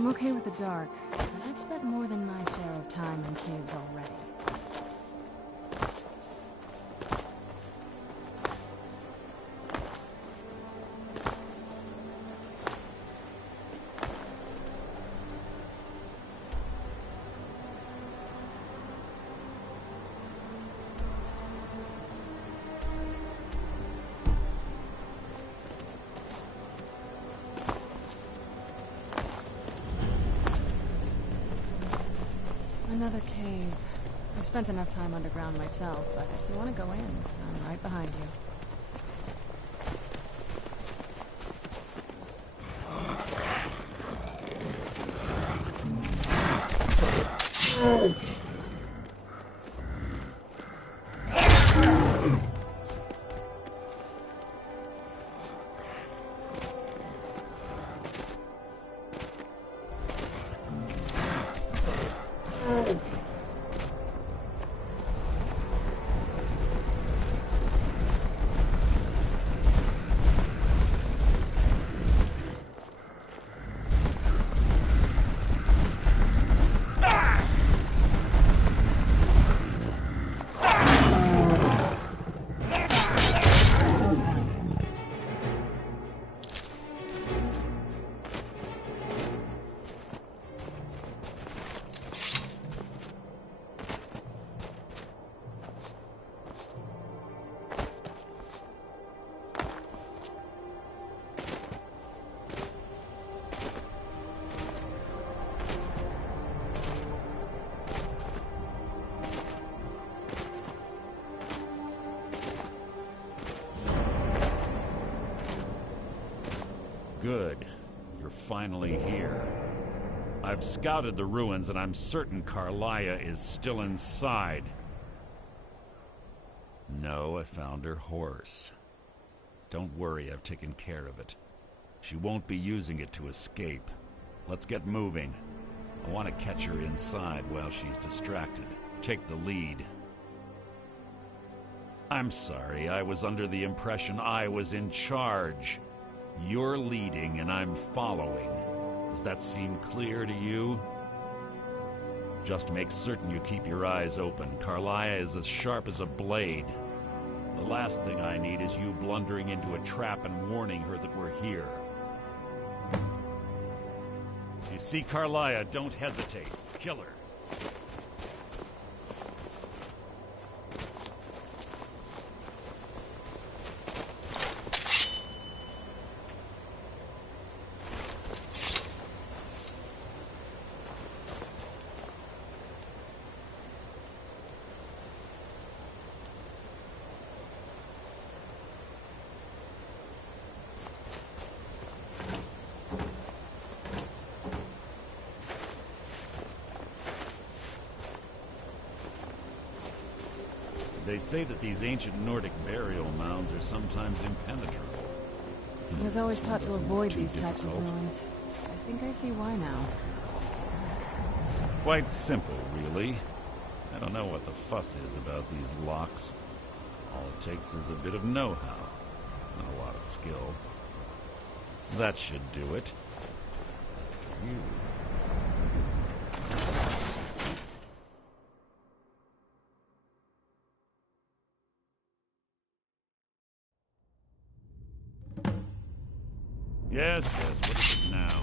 I'm okay with the dark, but I've spent more than my share of time in caves already. Another cave. I've spent enough time underground myself, but if you want to go in, I'm right behind you. Good. You're finally here. I've scouted the ruins and I'm certain Carlia is still inside. No, I found her horse. Don't worry, I've taken care of it. She won't be using it to escape. Let's get moving. I want to catch her inside while she's distracted. Take the lead. I'm sorry, I was under the impression I was in charge. You're leading and I'm following. Does that seem clear to you? Just make certain you keep your eyes open. Carlia is as sharp as a blade. The last thing I need is you blundering into a trap and warning her that we're here. If you see Carlia, don't hesitate. Kill her. They say that these ancient Nordic burial mounds are sometimes impenetrable. I was always taught to avoid these types of ruins. I think I see why now. Quite simple, really. I don't know what the fuss is about these locks. All it takes is a bit of know-how, and a lot of skill. That should do it. You. Yes, what is it now?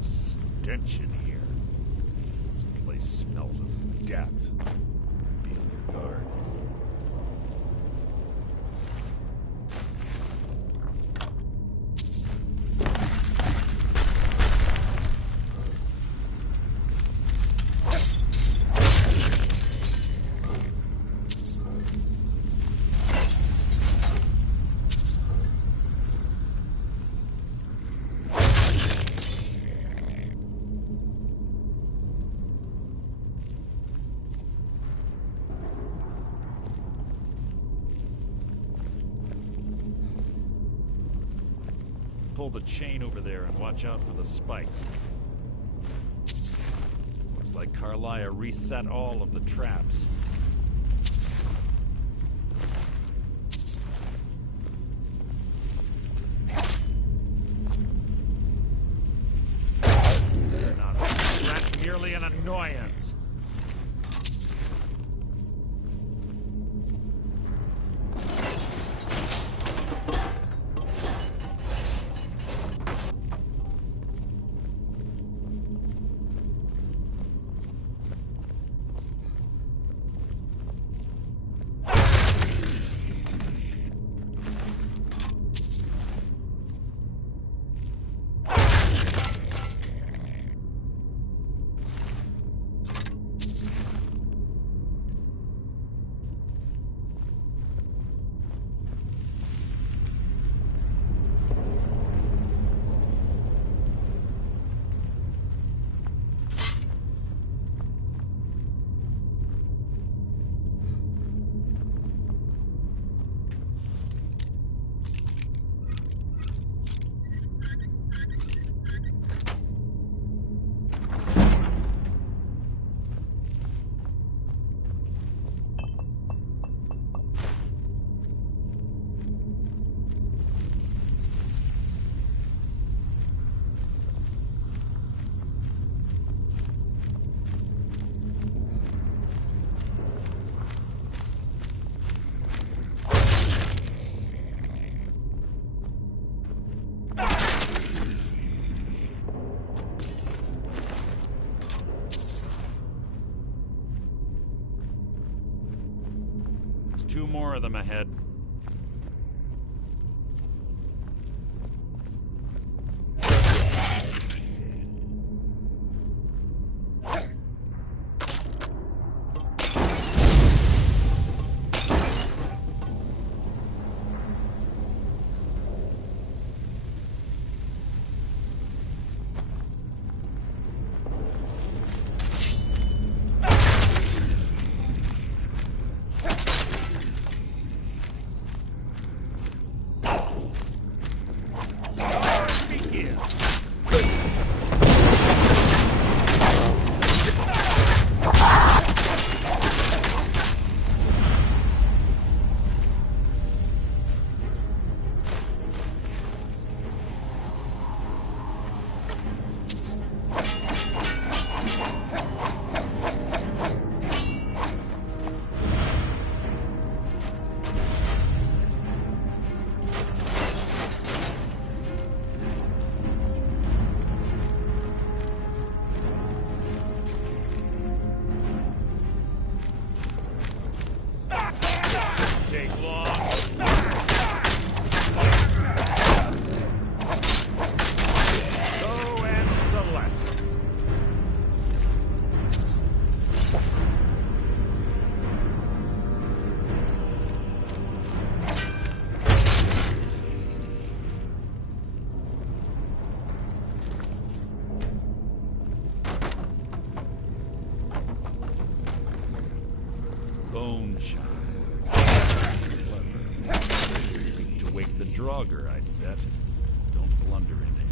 Stench in here. This place smells of death. Be on your guard. Pull the chain over there and watch out for the spikes. Looks like Carlia reset all of the traps. an annoyance. Two more of them ahead. Bone child. Clever. Think to wake the Draugr, I'd bet. Don't blunder into him.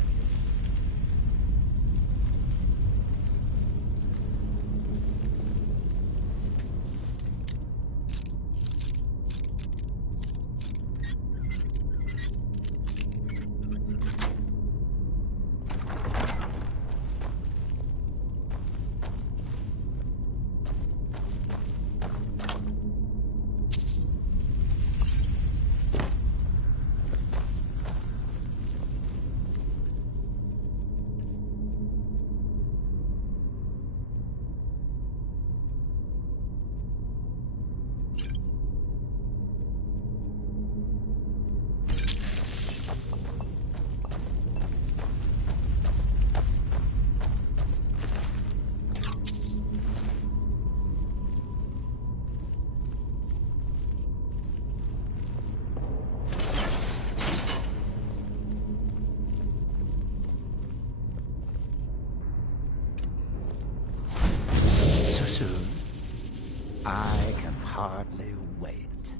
I can hardly wait.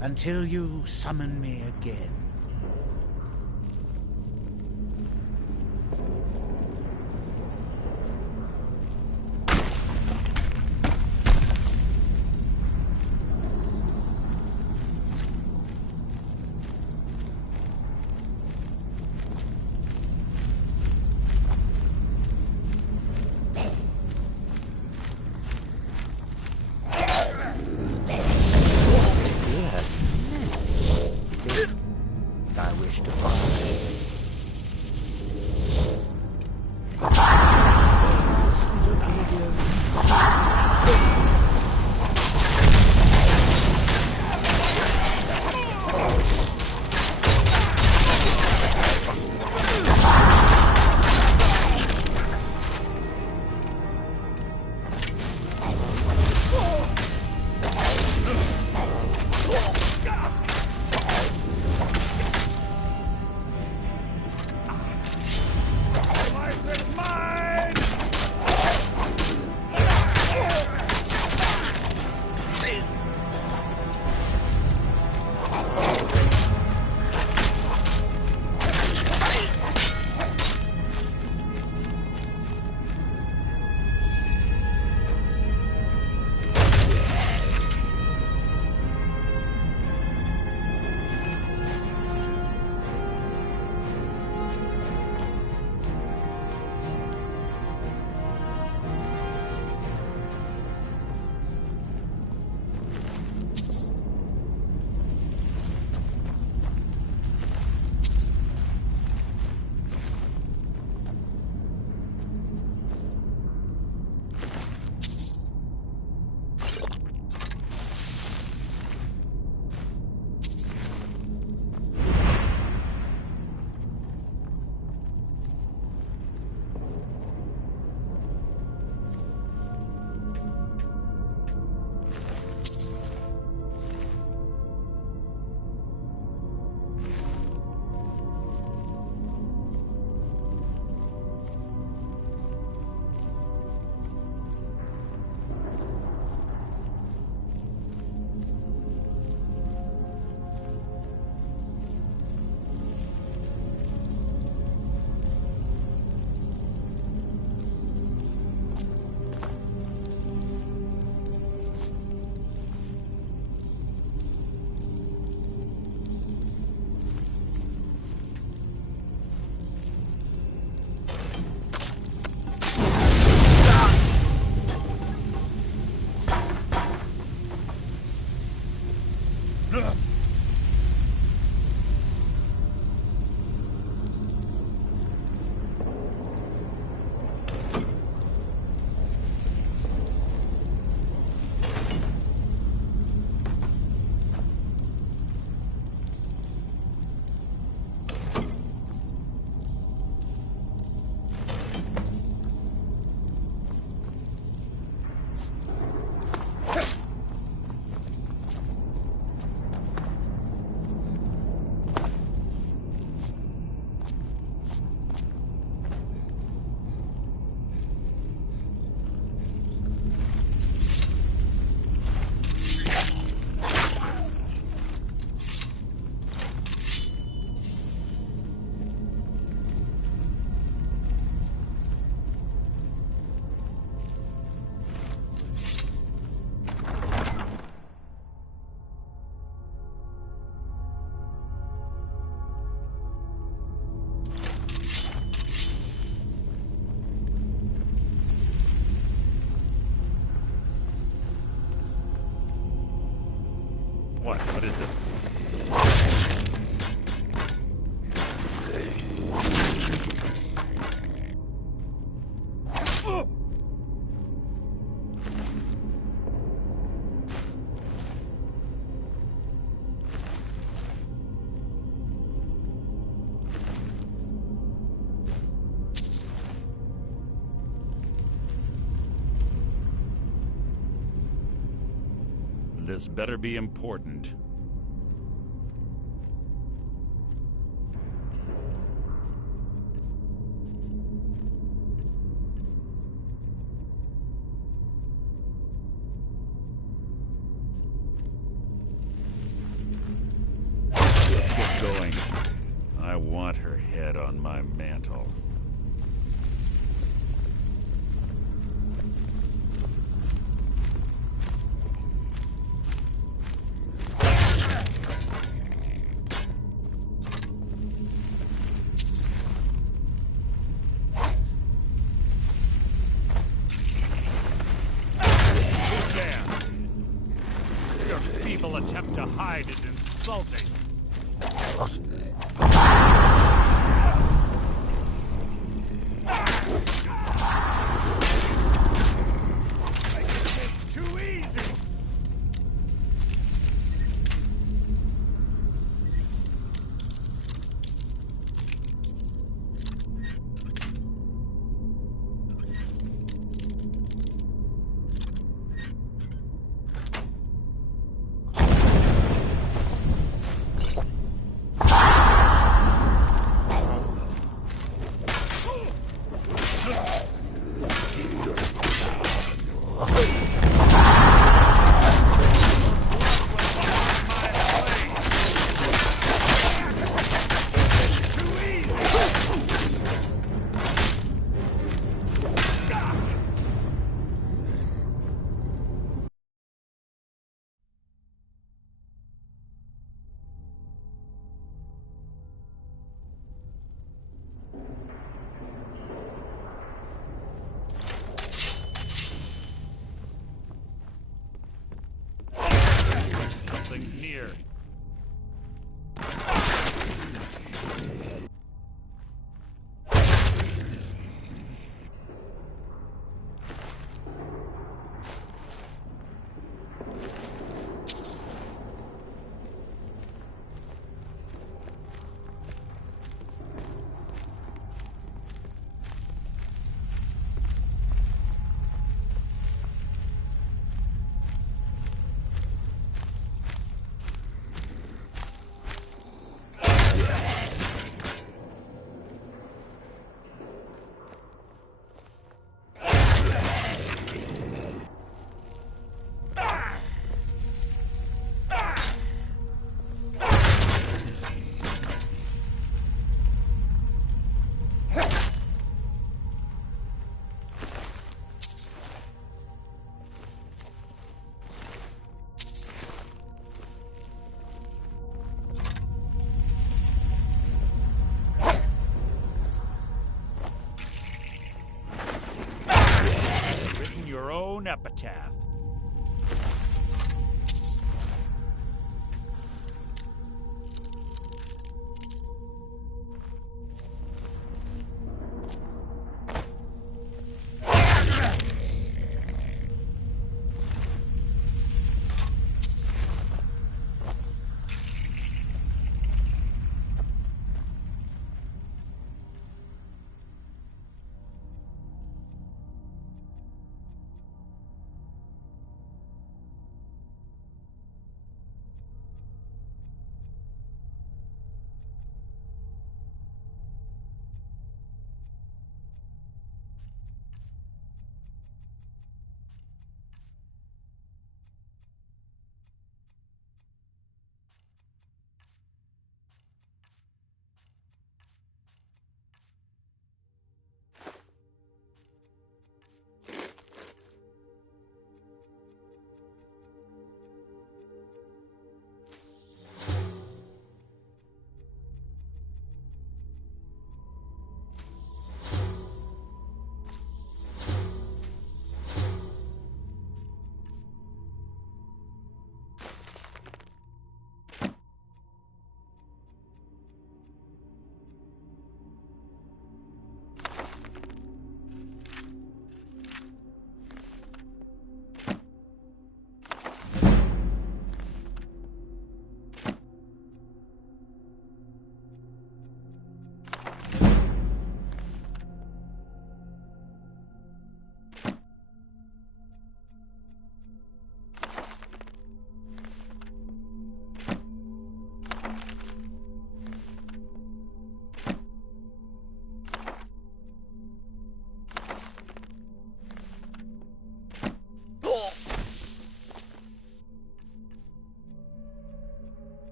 Until you summon me again. What? What is it? This better be important. Let's get going. I want her head on my mantle. Attempt to hide is insulting. It's too easy. Something's near. Your own epitaph.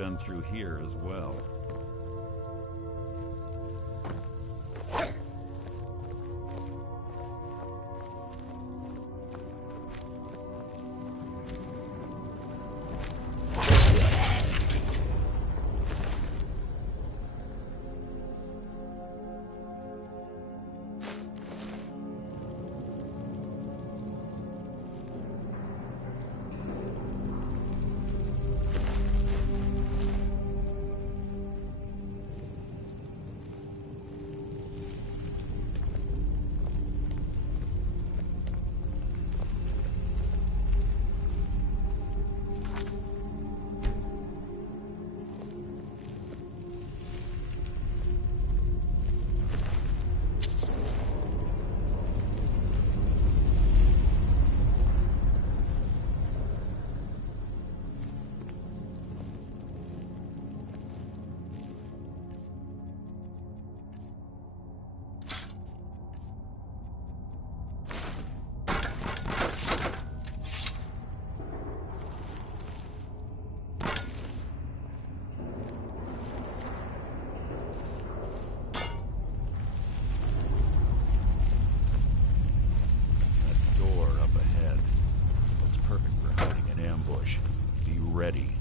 been through here as well. Ready.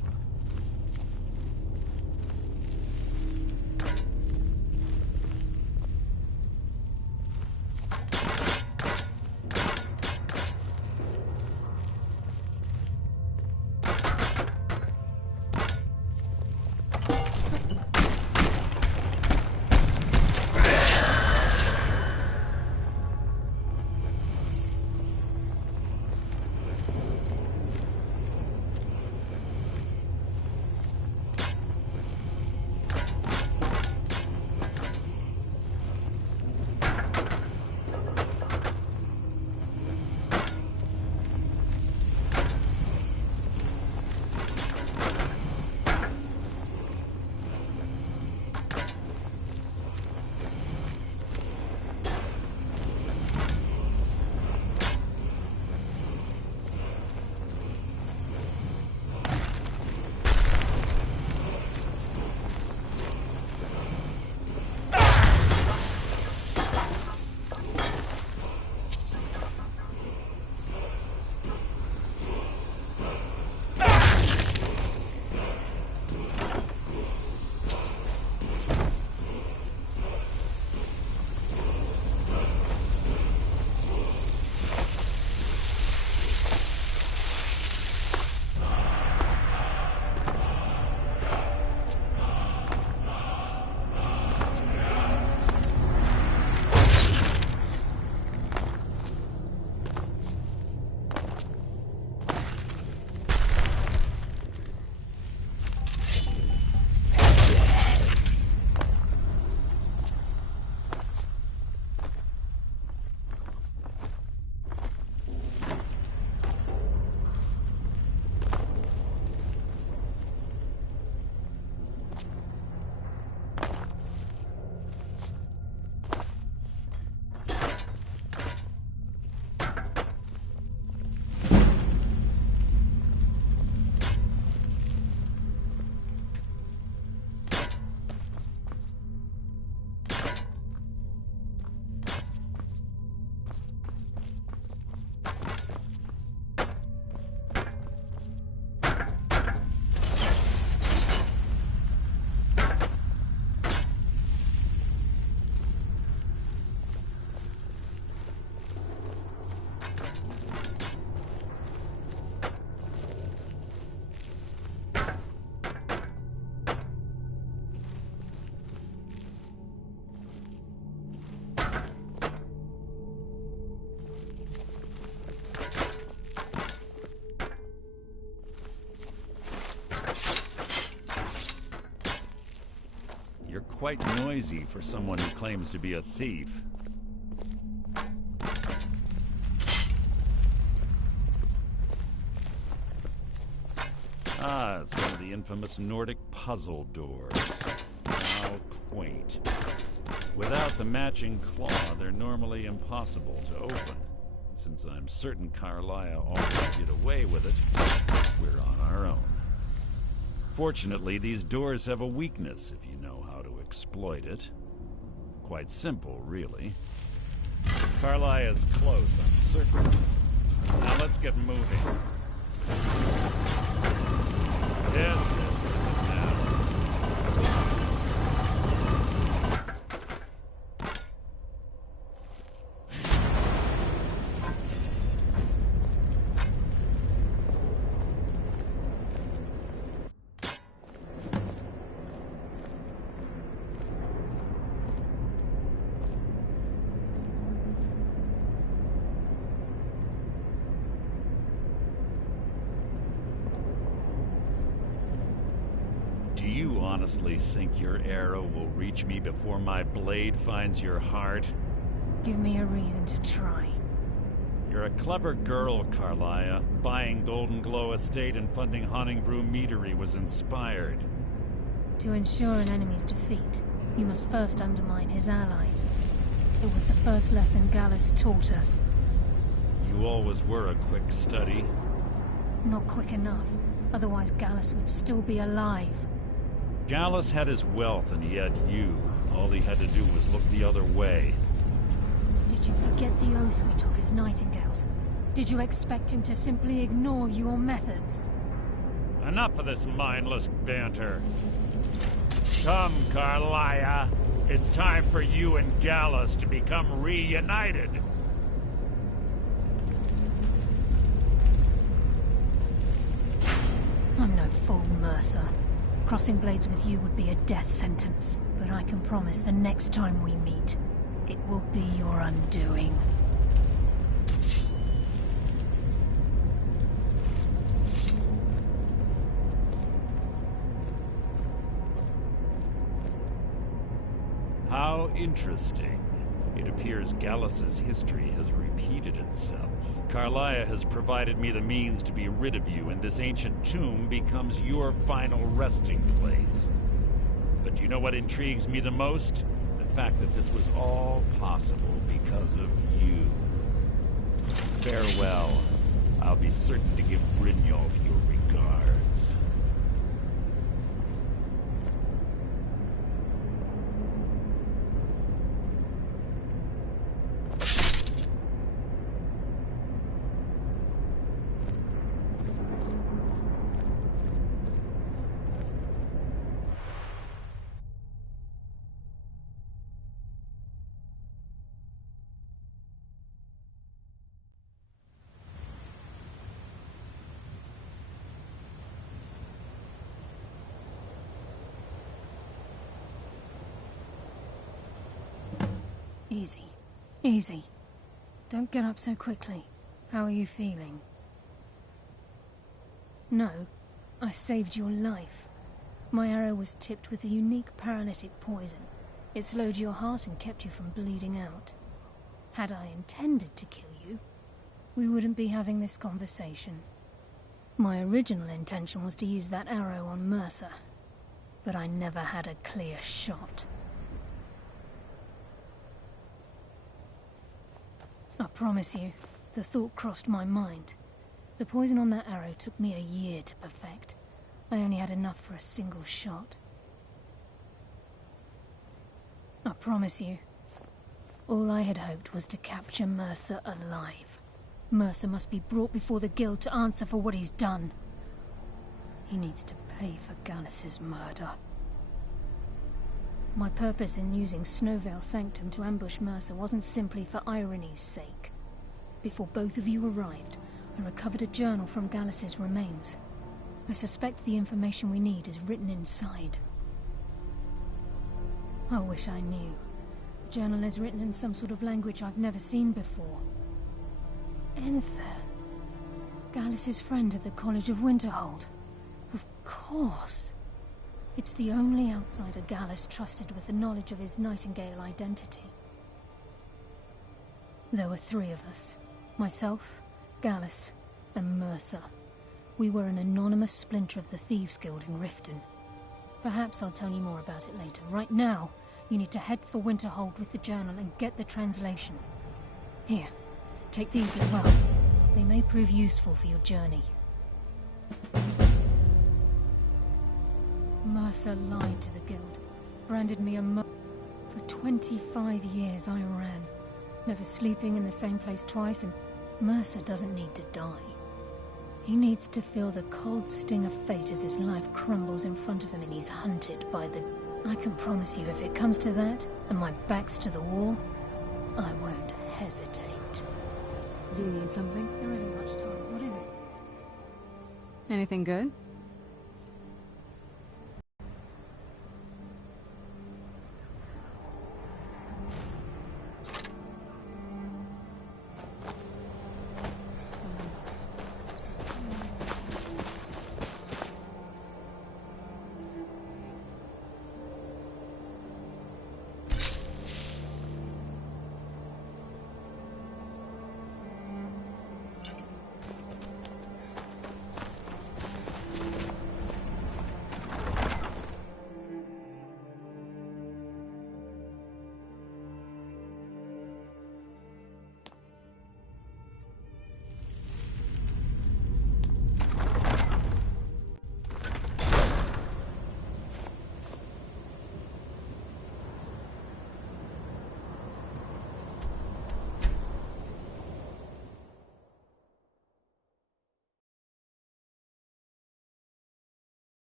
Quite noisy for someone who claims to be a thief. Ah, it's one of the infamous Nordic puzzle doors. How quaint. Without the matching claw, they're normally impossible to open. Since I'm certain Carlisle always did away with it, we're on our own. Unfortunately, these doors have a weakness if you know how to exploit it. Quite simple, really. Carlia is close, I'm certain. Now let's get moving. Yes. Do you honestly think your arrow will reach me before my blade finds your heart? Give me a reason to try. You're a clever girl, Carlia. Buying Golden Glow Estate and funding Honningbrew Meadery was inspired. To ensure an enemy's defeat, you must first undermine his allies. It was the first lesson Gallus taught us. You always were a quick study. Not quick enough, otherwise Gallus would still be alive. Gallus had his wealth and he had you. All he had to do was look the other way. Did you forget the oath we took as Nightingales? Did you expect him to simply ignore your methods? Enough of this mindless banter. Come, Carlia. It's time for you and Gallus to become reunited. I'm no fool, Mercer. Crossing blades with you would be a death sentence, but I can promise the next time we meet, it will be your undoing. How interesting. It appears Gallus's history has repeated itself. Carlia has provided me the means to be rid of you, and this ancient tomb becomes your final resting place. But do you know what intrigues me the most? The fact that this was all possible because of you. Farewell. I'll be certain to give Brynjolf your regards. Easy. Easy. Don't get up so quickly. How are you feeling? No, I saved your life. My arrow was tipped with a unique paralytic poison. It slowed your heart and kept you from bleeding out. Had I intended to kill you, we wouldn't be having this conversation. My original intention was to use that arrow on Mercer, but I never had a clear shot. I promise you, the thought crossed my mind. The poison on that arrow took me a year to perfect. I only had enough for a single shot. I promise you, all I had hoped was to capture Mercer alive. Mercer must be brought before the Guild to answer for what he's done. He needs to pay for Gallus's murder. My purpose in using Snowvale Sanctum to ambush Mercer wasn't simply for irony's sake. Before both of you arrived, I recovered a journal from Gallus's remains. I suspect the information we need is written inside. I wish I knew. The journal is written in some sort of language I've never seen before. Enther. Gallus's friend at the College of Winterhold. Of course. It's the only outsider Gallus trusted with the knowledge of his Nightingale identity. There were 3 of us. Myself, Gallus, and Mercer. We were an anonymous splinter of the Thieves' Guild in Riften. Perhaps I'll tell you more about it later. Right now, you need to head for Winterhold with the journal and get the translation. Here, take these as well. They may prove useful for your journey. Mercer lied to the Guild, branded me For 25 years I ran, never sleeping in the same place twice, and Mercer doesn't need to die. He needs to feel the cold sting of fate as his life crumbles in front of him and he's hunted by the... I can promise you, if it comes to that, and my back's to the wall, I won't hesitate. Do you need something? There isn't much time. What is it? Anything good?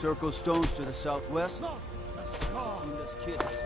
Circle stones to the southwest. Let's kiss.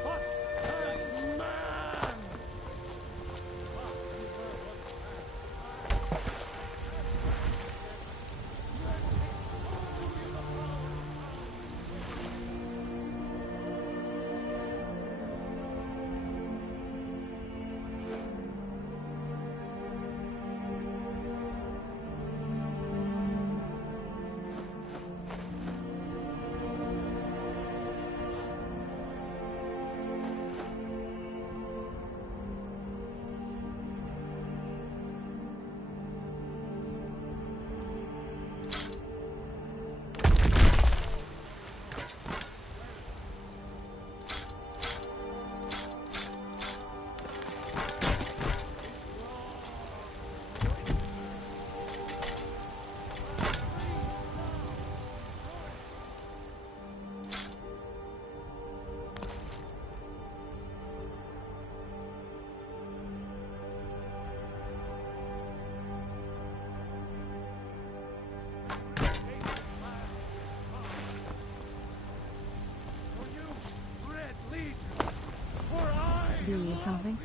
Do you need something?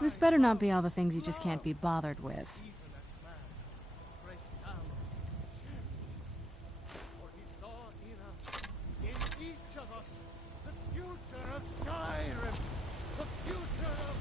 This better not be all the things you just can't be bothered with. In each of us, the future of Skyrim, the future of...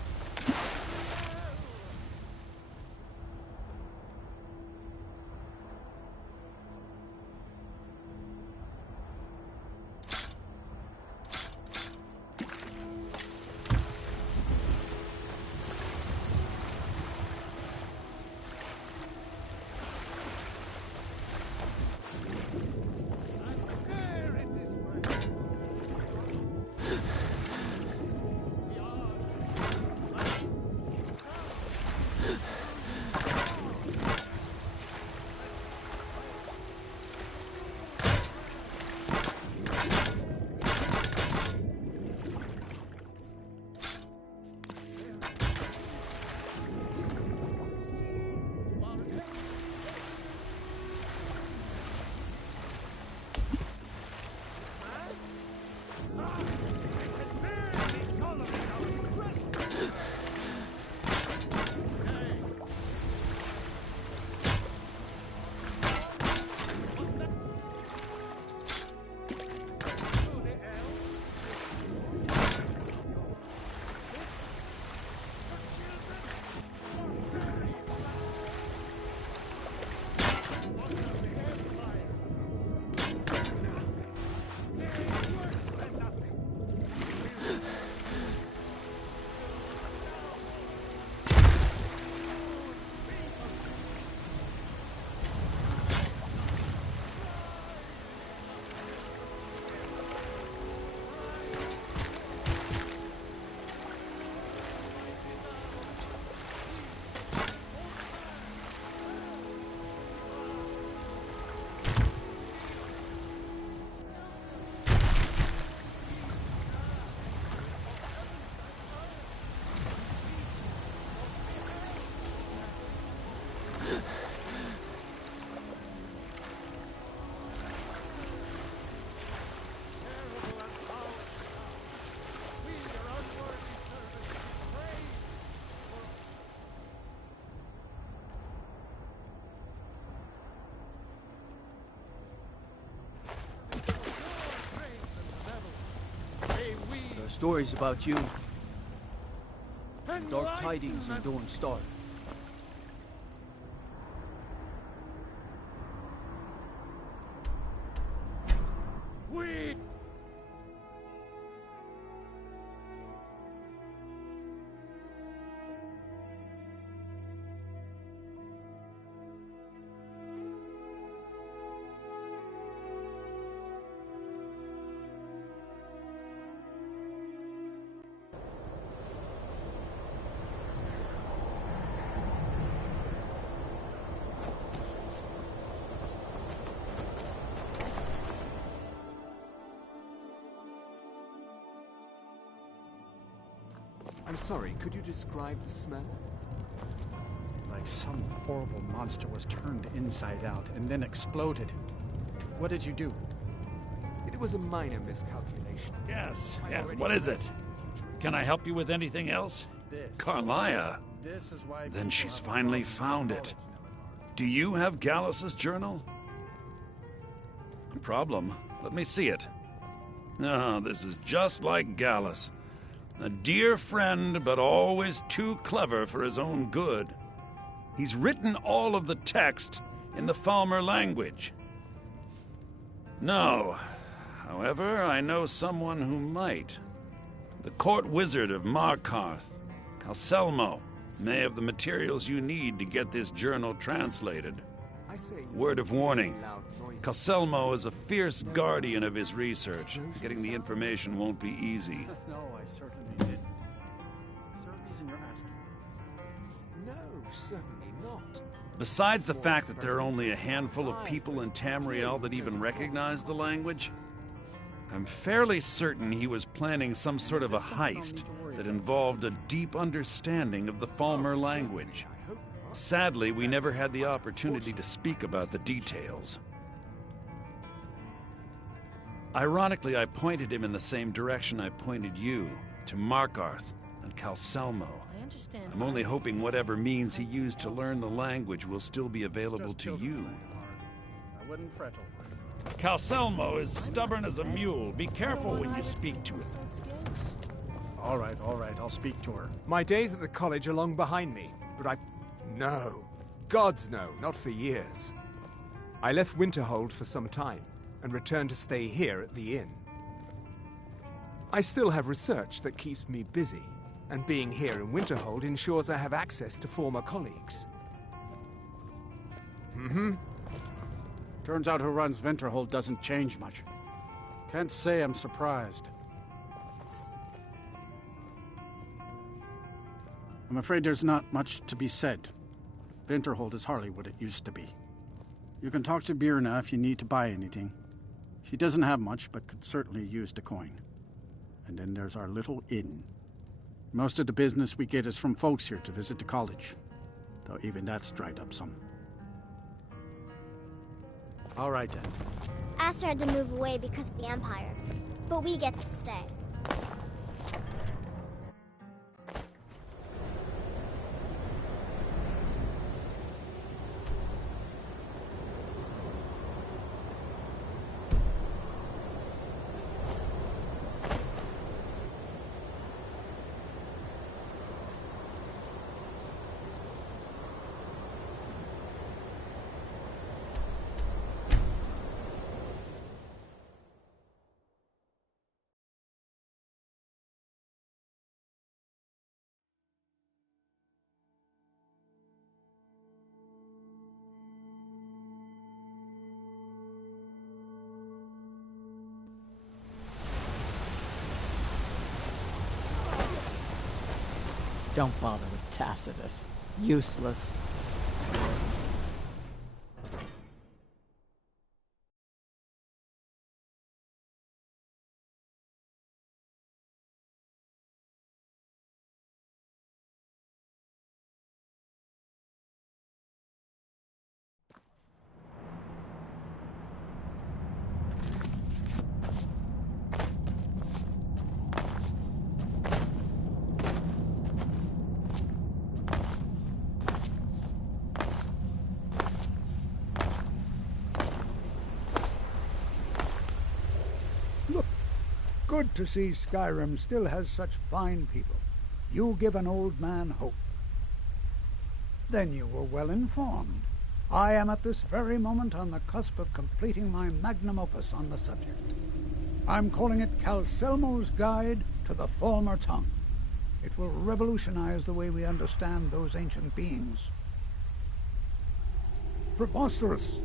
Stories about you. Dark tidings in Dawn Star. We I'm sorry, could you describe the smell? Like some horrible monster was turned inside out and then exploded. What did you do? It was a minor miscalculation. Yes, what is it? Can I help you with anything else? Carlia. This is why. Then she's finally found it. Do you have Gallus's journal? No problem. Let me see it. Oh, this is just like Gallus. A dear friend, but always too clever for his own good. He's written all of the text in the Falmer language. No. However, I know someone who might. The court wizard of Markarth, Calselmo, may have the materials you need to get this journal translated. Word of warning. Calselmo is a fierce guardian of his research. Getting the information won't be easy. No, I certainly didn't. Is there a reason you're asking? No, certainly not. Besides the fact that there are only a handful of people in Tamriel that even recognize the language, I'm fairly certain he was planning some sort of a heist that involved a deep understanding of the Falmer language. Sadly, we never had the opportunity to speak about the details. Ironically, I pointed him in the same direction I pointed you, to Markarth and Calselmo. I'm only hoping whatever means he used to learn the language will still be available to you. I wouldn't fret over it. Calselmo is stubborn as a mule. Be careful when you speak to him. All right, I'll speak to her. My days at the college are long behind me, but No. Gods no, not for years. I left Winterhold for some time, and returned to stay here at the inn. I still have research that keeps me busy, and being here in Winterhold ensures I have access to former colleagues. Turns out who runs Winterhold doesn't change much. Can't say I'm surprised. I'm afraid there's not much to be said. Winterhold is hardly what it used to be. You can talk to Birna if you need to buy anything. She doesn't have much, but could certainly use the coin. And then there's our little inn. Most of the business we get is from folks here to visit the college, though even that's dried up some. All right, then. Aster had to move away because of the Empire. but we get to stay. Don't bother with Tacitus. Useless. Good to see Skyrim still has such fine people. You give an old man hope. Then you were well informed. I am at this very moment on the cusp of completing my magnum opus on the subject. I'm calling it Calcelmo's Guide to the Falmer Tongue. It will revolutionize the way we understand those ancient beings. Preposterous!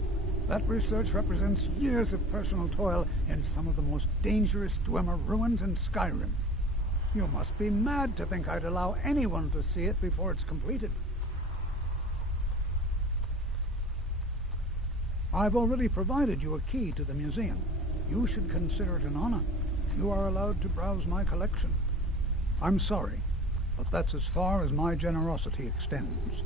That research represents years of personal toil in some of the most dangerous Dwemer ruins in Skyrim. You must be mad to think I'd allow anyone to see it before it's completed. I've already provided you a key to the museum. You should consider it an honor if you are allowed to browse my collection. I'm sorry, but that's as far as my generosity extends.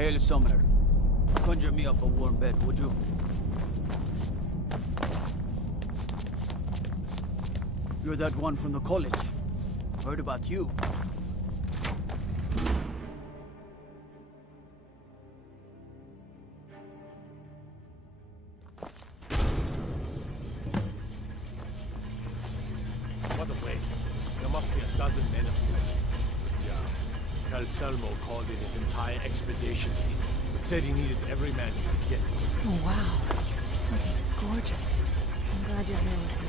Hail, Summoner. Conjure me up a warm bed, would you? You're that one from the college. Heard about you. What a waste. There must be a dozen men of the job. Calcelmo called in his entire expedition team, but said he needed every man he could get. Oh, wow. This is gorgeous. I'm glad you're here with me.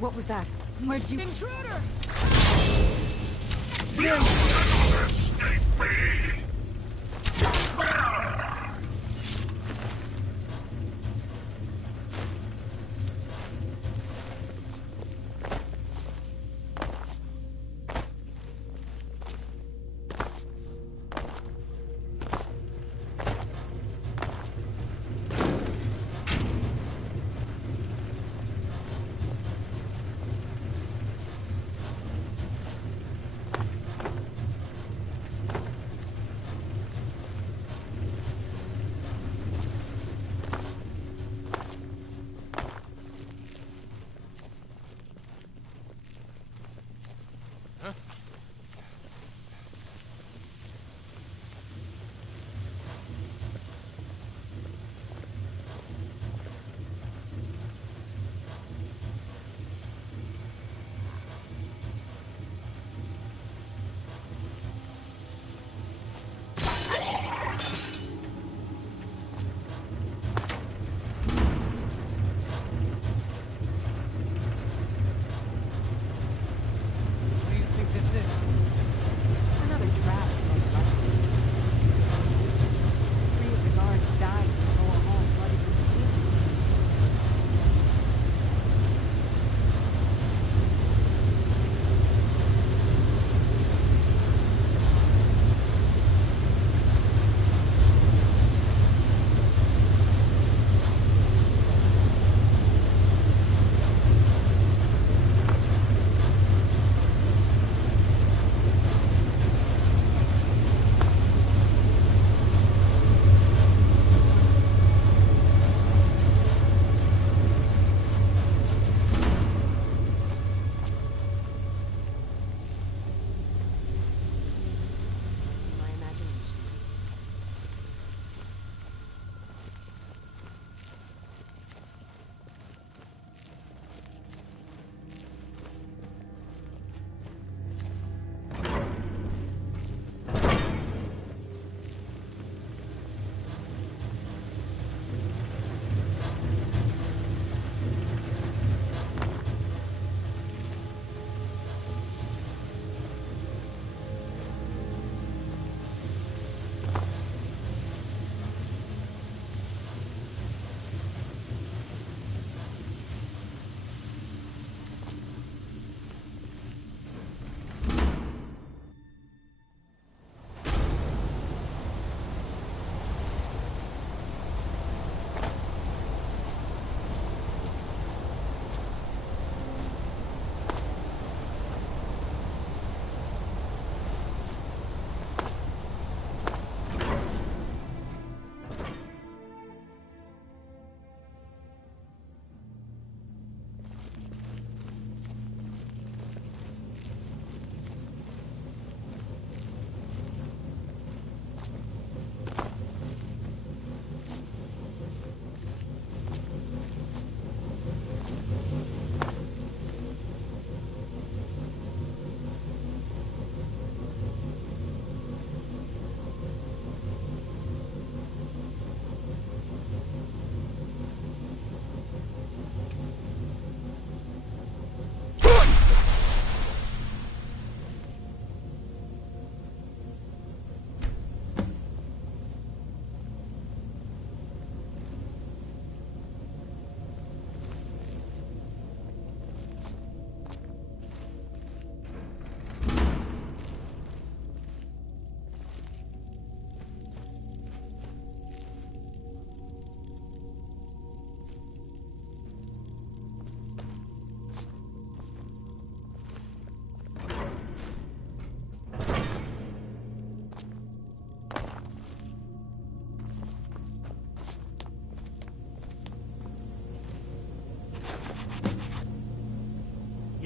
What was that? Where'd you... Intruder!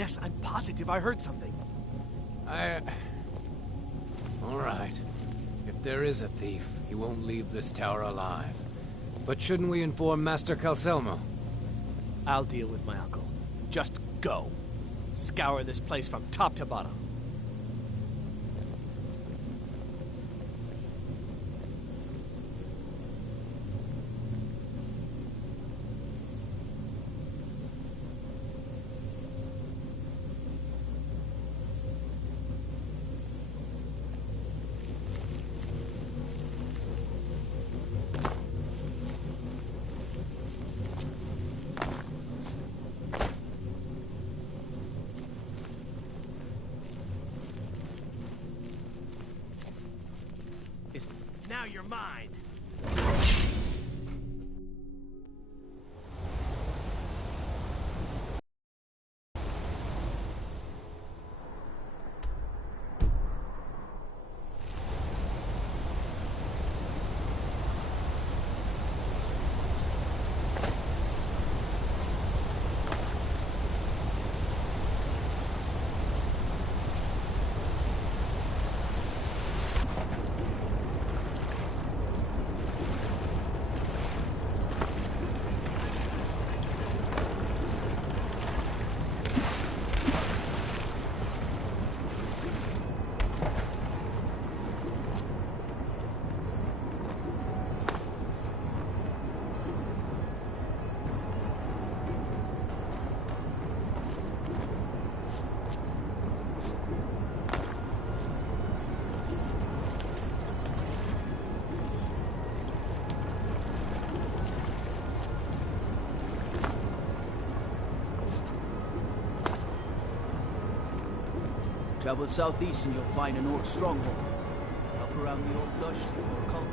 Yes, I'm positive I heard something. All right. If there is a thief, he won't leave this tower alive. But shouldn't we inform Master Calselmo? I'll deal with my uncle. Just go. Scour this place from top to bottom. Now you're mine. Travel southeast and you'll find an orc stronghold. Up around the old Dutch or cult.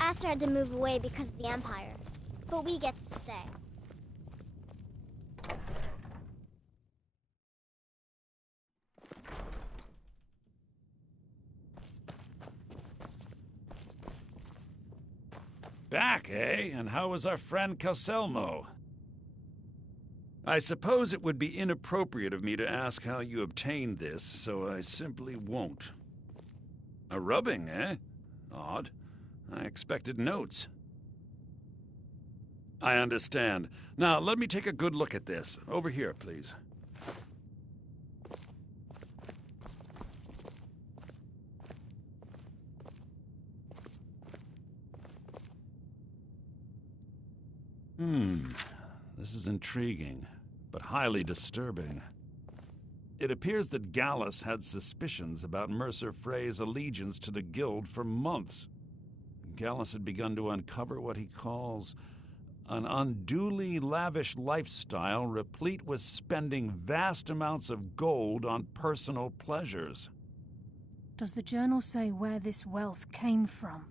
Aster had to move away because of the Empire, but we get to stay. Back, eh? And how was our friend Calselmo? I suppose it would be inappropriate of me to ask how you obtained this, so I simply won't. A rubbing, eh? Odd. I expected notes. I understand. Now, let me take a good look at this. Over here, please. This is intriguing, but highly disturbing. It appears that Gallus had suspicions about Mercer Frey's allegiance to the Guild for months. Gallus had begun to uncover what he calls an unduly lavish lifestyle replete with spending vast amounts of gold on personal pleasures. Does the journal say where this wealth came from?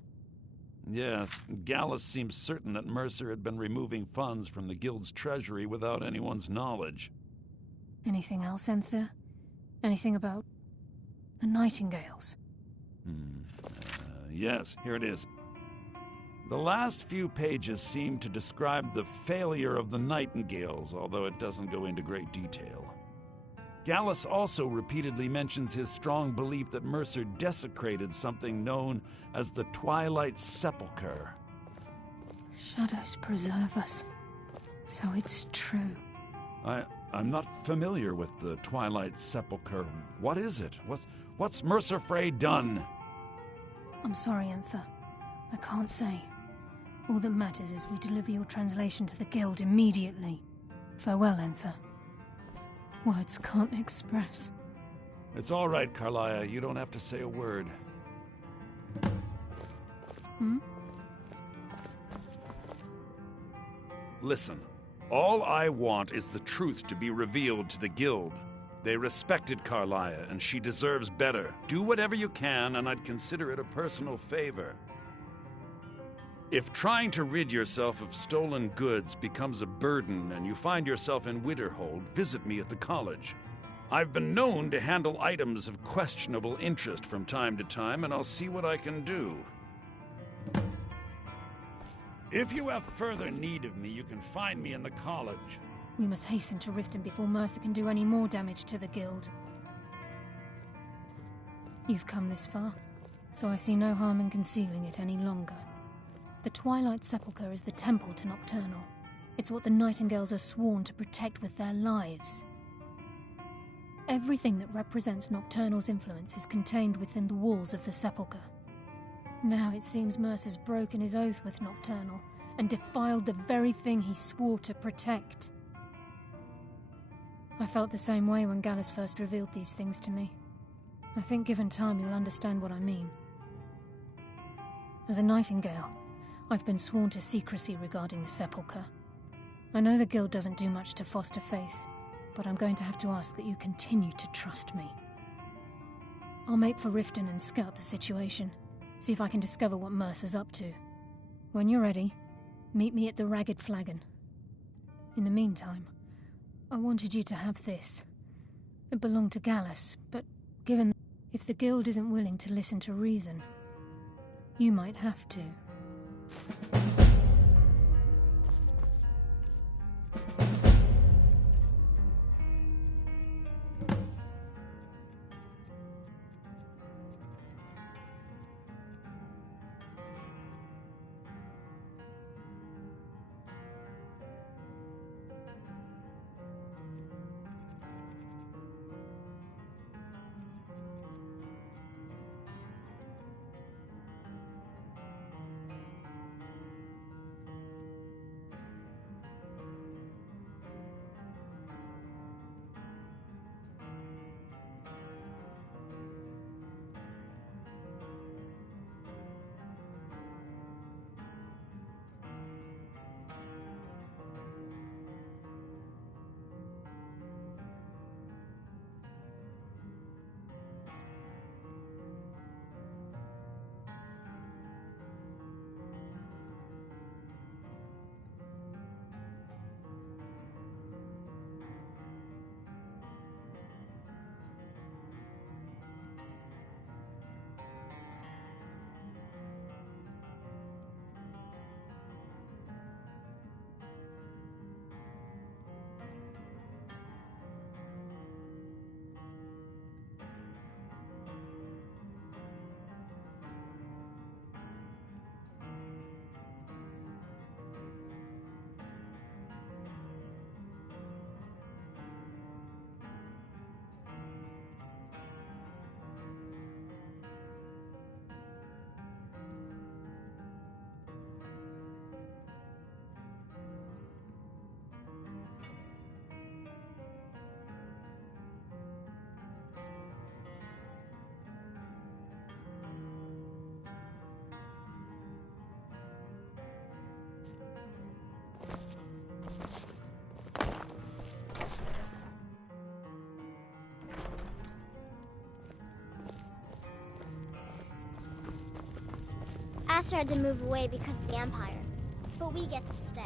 Yes, Gallus seems certain that Mercer had been removing funds from the Guild's treasury without anyone's knowledge. Anything else, Enther? Anything about the Nightingales? Yes, here it is. The last few pages seem to describe the failure of the Nightingales, although it doesn't go into great detail. Gallus also repeatedly mentions his strong belief that Mercer desecrated something known as the Twilight Sepulchre. Shadows preserve us. So it's true. I'm not familiar with the Twilight Sepulchre. What is it? What's Mercer Frey done? I'm sorry, Enther. I can't say. All that matters is we deliver your translation to the Guild immediately. Farewell, Enther. Words can't express. It's all right, Carlia. You don't have to say a word. Hmm? Listen, all I want is the truth to be revealed to the Guild. They respected Carlia, and she deserves better. Do whatever you can, and I'd consider it a personal favor. If trying to rid yourself of stolen goods becomes a burden and you find yourself in Winterhold, visit me at the college. I've been known to handle items of questionable interest from time to time, and I'll see what I can do. If you have further need of me, you can find me in the college. We must hasten to Riften before Mercer can do any more damage to the Guild. You've come this far, so I see no harm in concealing it any longer. The Twilight Sepulchre is the temple to Nocturnal. It's what the Nightingales are sworn to protect with their lives. Everything that represents Nocturnal's influence is contained within the walls of the Sepulchre. Now it seems Mercer's broken his oath with Nocturnal and defiled the very thing he swore to protect. I felt the same way when Gallus first revealed these things to me. I think given time you'll understand what I mean. As a Nightingale, I've been sworn to secrecy regarding the Sepulchre. I know the Guild doesn't do much to foster faith, but I'm going to have to ask that you continue to trust me. I'll make for Riften and scout the situation. See if I can discover what Mercer's up to. When you're ready, meet me at the Ragged Flagon. In the meantime, I wanted you to have this. It belonged to Gallus, but given if the Guild isn't willing to listen to reason, you might have to. Aster had to move away because of the Empire, but we get to stay.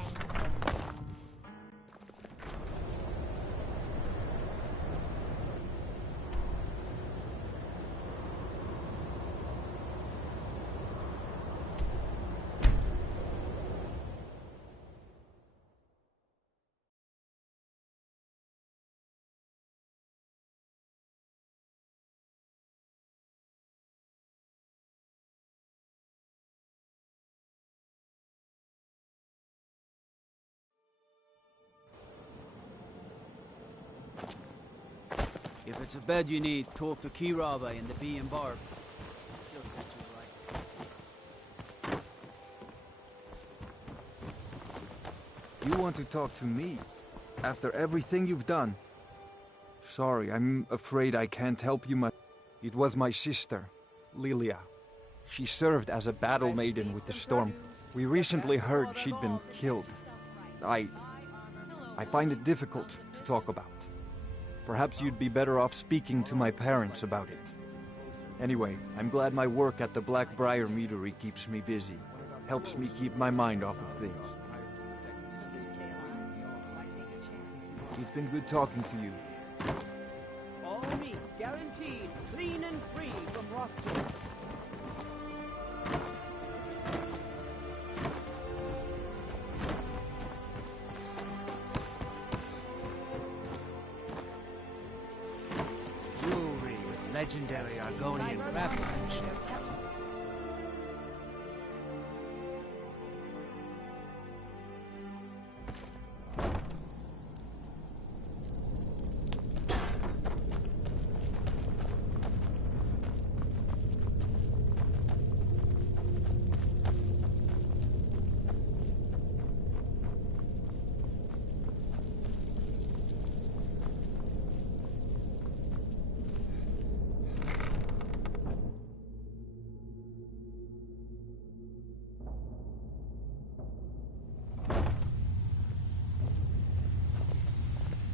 If it's a bed you need, talk to Kiraba in the Bee and Barb. She'll set you right. You want to talk to me? After everything you've done. Sorry, I'm afraid I can't help you much. It was my sister, Lilia. She served as a battle maiden with the storm. We recently heard she'd been killed. I find it difficult to talk about. Perhaps you'd be better off speaking to my parents about it. Anyway, I'm glad my work at the Blackbriar Meadery keeps me busy. Helps me keep my mind off of things. It's been good talking to you. All meats guaranteed clean and free from rockjaw. Jewelry with legendary Argonian craftsmanship.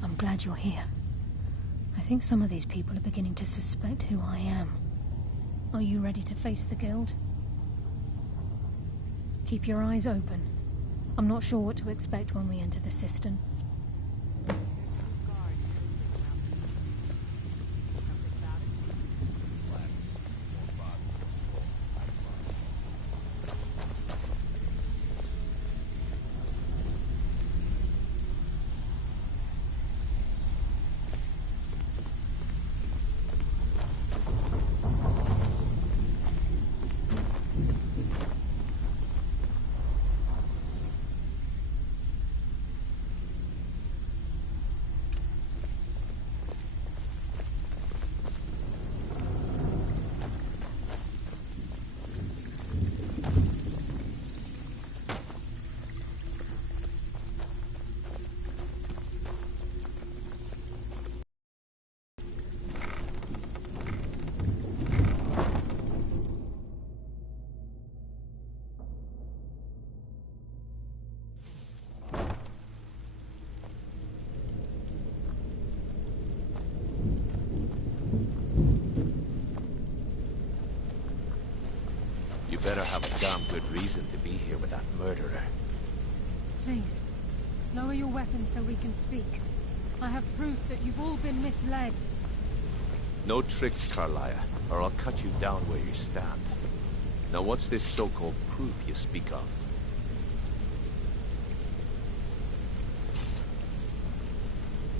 I'm glad you're here. I think some of these people are beginning to suspect who I am. Are you ready to face the Guild? Keep your eyes open. I'm not sure what to expect when we enter the cistern. You better have a damn good reason to be here with that murderer. Please, lower your weapons so we can speak. I have proof that you've all been misled. No tricks, Carlia, or I'll cut you down where you stand. Now what's this so-called proof you speak of?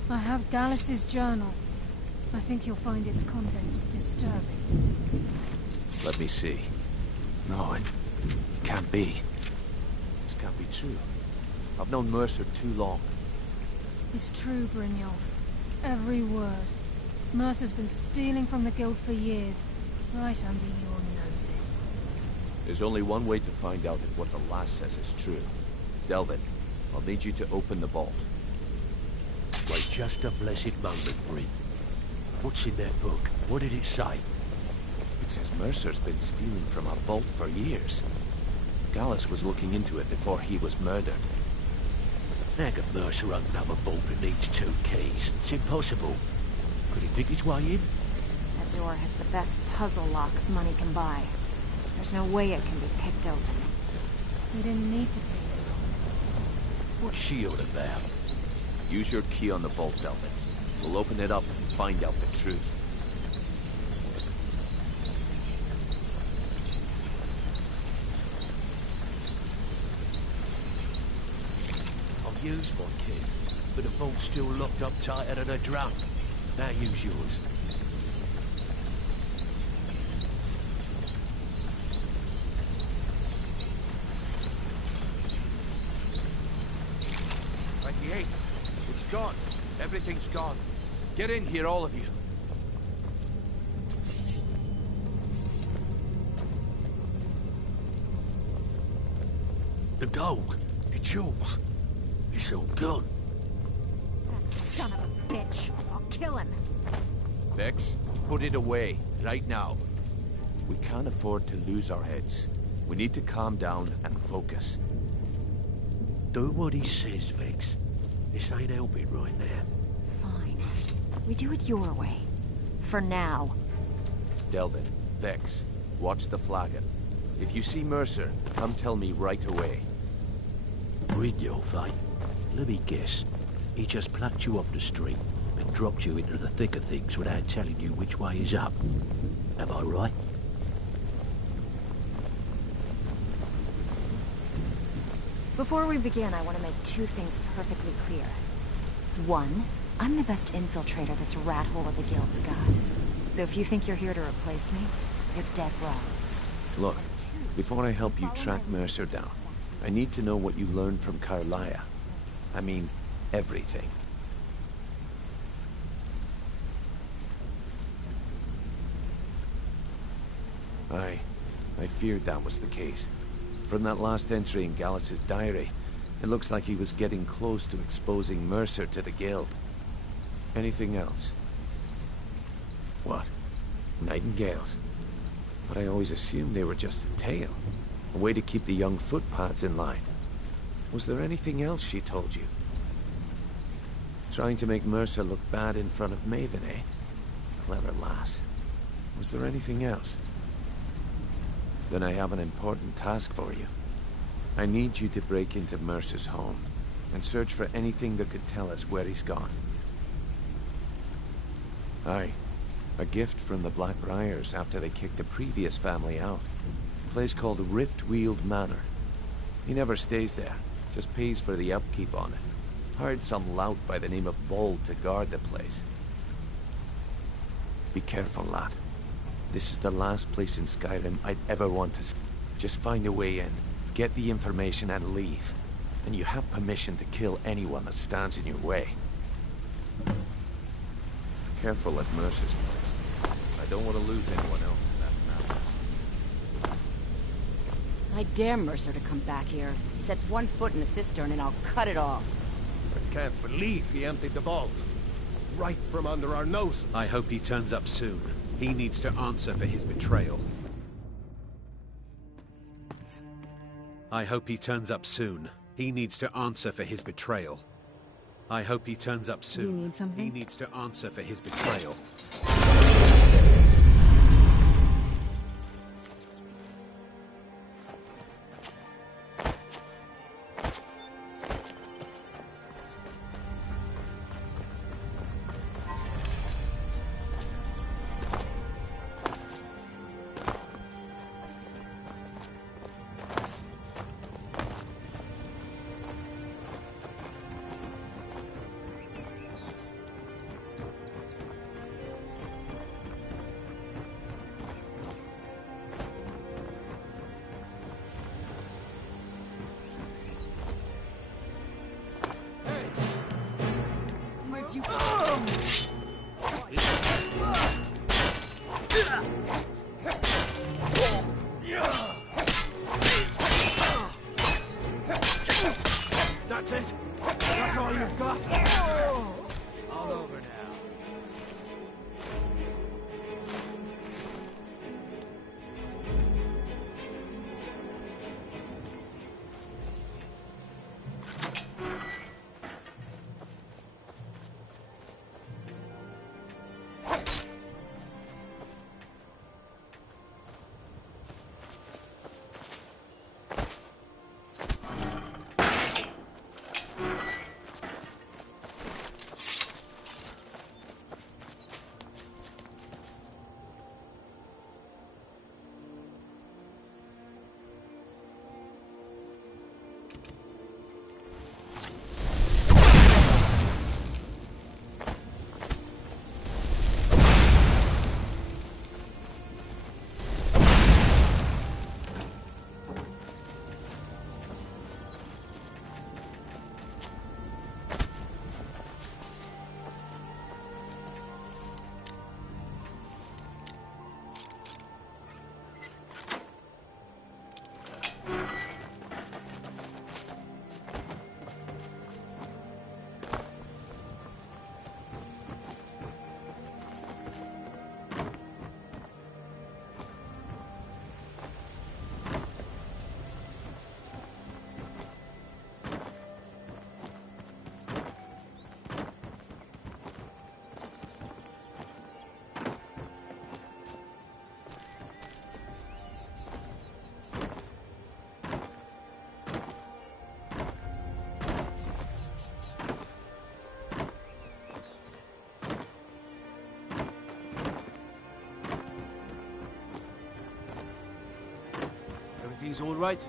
I have Gallus's journal. I think you'll find its contents disturbing. Let me see. No, it can't be. This can't be true. I've known Mercer too long. It's true, Brynjolf. Every word. Mercer's been stealing from the Guild for years, right under your noses. There's only one way to find out if what the lass says is true. Delvin, I'll need you to open the vault. Wait just a blessed moment, Bryn. What's in that book? What did it say? It says Mercer's been stealing from our vault for years. Gallus was looking into it before he was murdered. How could Mercer open up a vault that needs 2 keys? It's impossible. Could he pick his way in? That door has the best puzzle locks money can buy. There's no way it can be picked open. We didn't need to pick it What's she all about? Use your key on the vault, Delvin. We'll open it up and find out the truth. I'll use my key, but the vault's still locked up tighter than a drum. Now use yours. It's gone. Everything's gone. Get in here, all of you. The gold, the jewels, it's all gone. Son of a bitch. I'll kill him. Vex, put it away, right now. We can't afford to lose our heads. We need to calm down and focus. Do what he says, Vex. This ain't helping right now. Fine. We do it your way. For now. Delvin, Vex, watch the flagon. If you see Mercer, come tell me right away. Read your fate. Let me guess. He just plucked you off the street and dropped you into the thick of things without telling you which way is up. Am I right? Before we begin, I want to make two things perfectly clear. One, I'm the best infiltrator this rat hole of the guild's got. So if you think you're here to replace me, you're dead wrong. Look, before I help you track Mercer down, I need to know what you learned from Carlia. I mean, everything. I feared that was the case. From that last entry in Gallus's diary, it looks like he was getting close to exposing Mercer to the guild. Anything else? What? Nightingales? But I always assumed they were just a tale. A way to keep the young footpads in line. Was there anything else she told you? Trying to make Mercer look bad in front of Maven, eh? Clever lass. Was there anything else? Then I have an important task for you. I need you to break into Mercer's home and search for anything that could tell us where he's gone. Aye. A gift from the Blackbriars after they kicked the previous family out. A place called Riftweald Manor. He never stays there, just pays for the upkeep on it. Hired some lout by the name of Bold to guard the place. Be careful, lad. This is the last place in Skyrim I'd ever want to... Just find a way in, get the information and leave. And you have permission to kill anyone that stands in your way. Careful at Mercer's place. I don't want to lose anyone else in that matter. I dare Mercer to come back here. He sets one foot in the cistern and I'll cut it off. I can't believe he emptied the vault. Right from under our noses. I hope he turns up soon. He needs to answer for his betrayal. I hope he turns up soon. He needs to answer for his betrayal. I hope he turns up soon. Do you need something? He needs to answer for his betrayal. Where'd you That's it? That's all you've got? All over now. She's all right?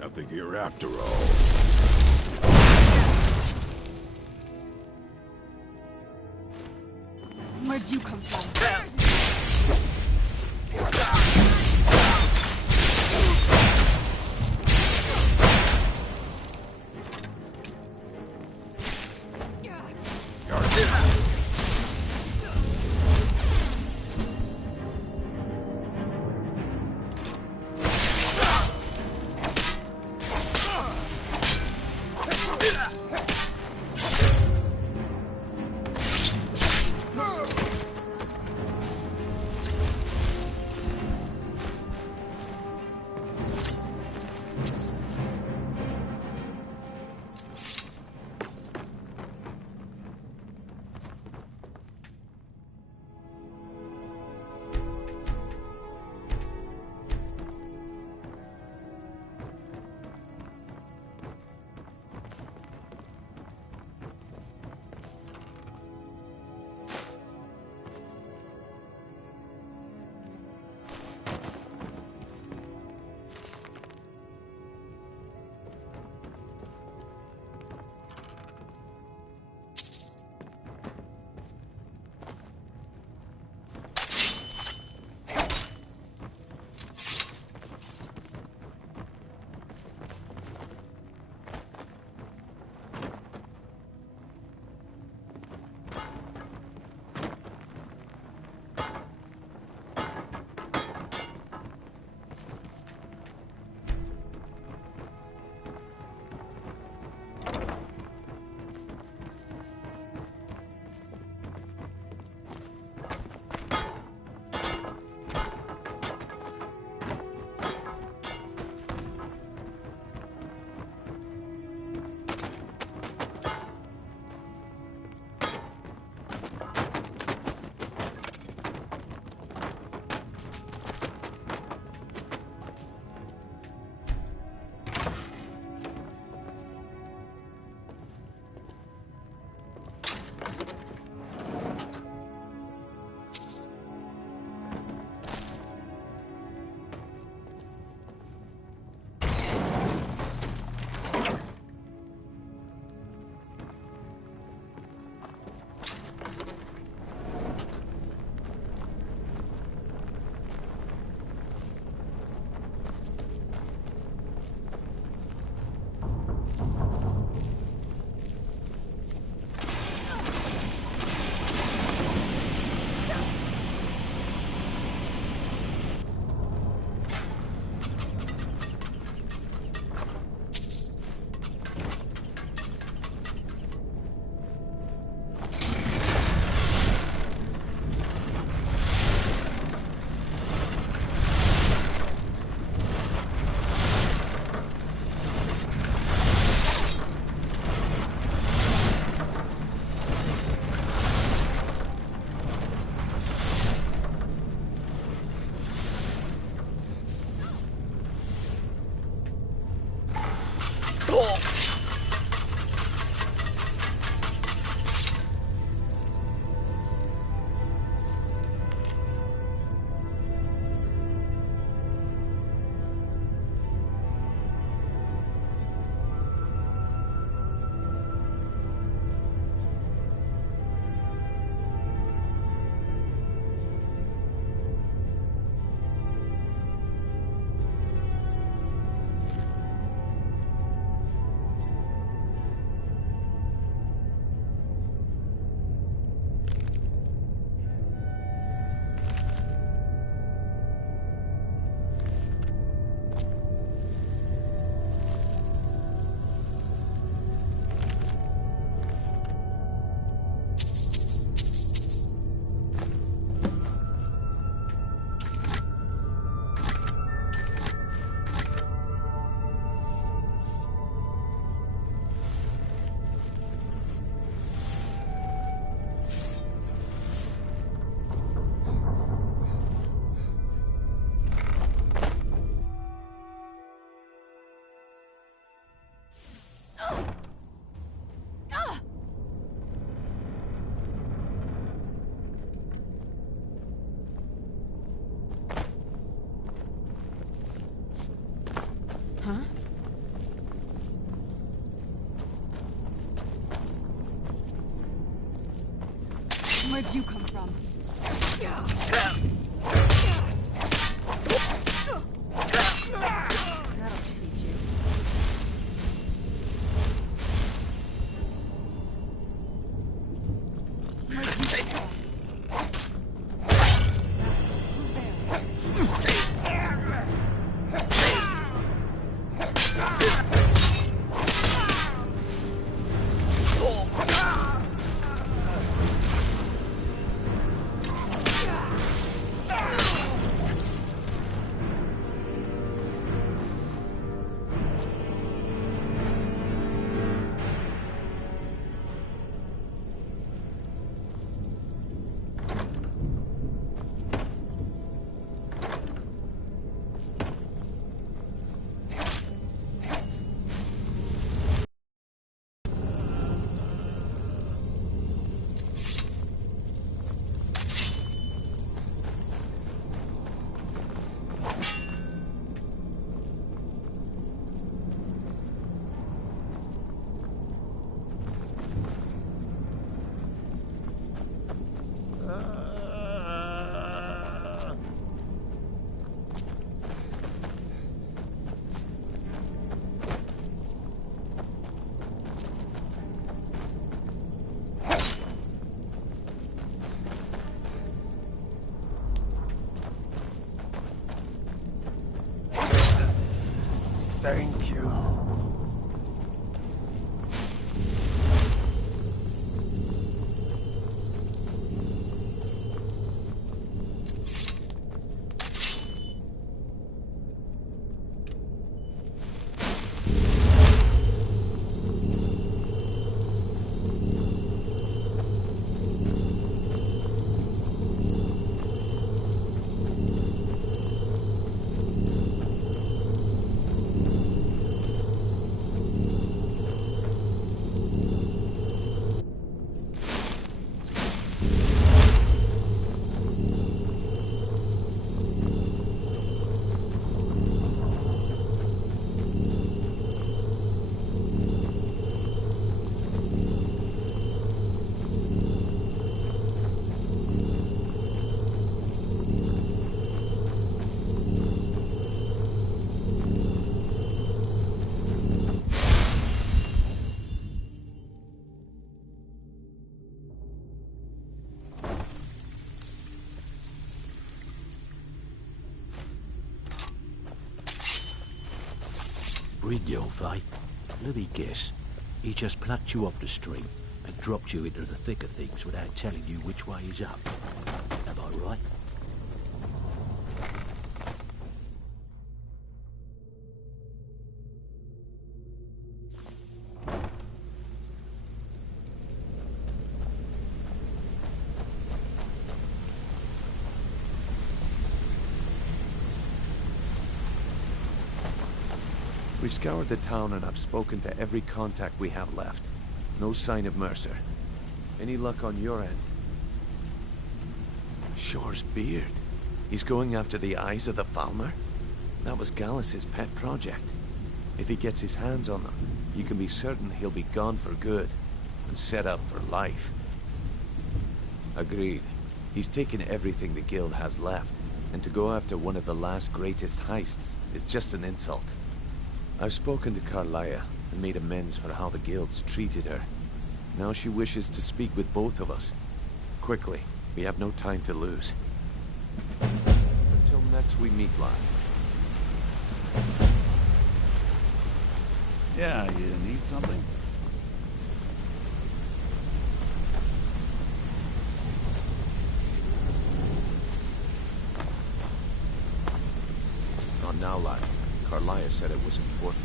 Nothing here after all. Where'd you come from? Where'd you come from? That'll teach you. Where'd you come from? Who's there? Thank you. Brynjolf, eh? Let me guess. He just plucked you off the street and dropped you into the thick of things without telling you which way is up. Am I right? We've scoured the town and I've spoken to every contact we have left. No sign of Mercer. Any luck on your end? Shore's beard. He's going after the eyes of the Falmer? That was Gallus's pet project. If he gets his hands on them, you can be certain he'll be gone for good and set up for life. Agreed. He's taken everything the guild has left, and to go after one of the last greatest heists is just an insult. I've spoken to Carlia and made amends for how the guilds treated her. Now she wishes to speak with both of us. Quickly, we have no time to lose. Until next we meet, lad. Yeah, you need something? Not now, lad. Carlia said it was important.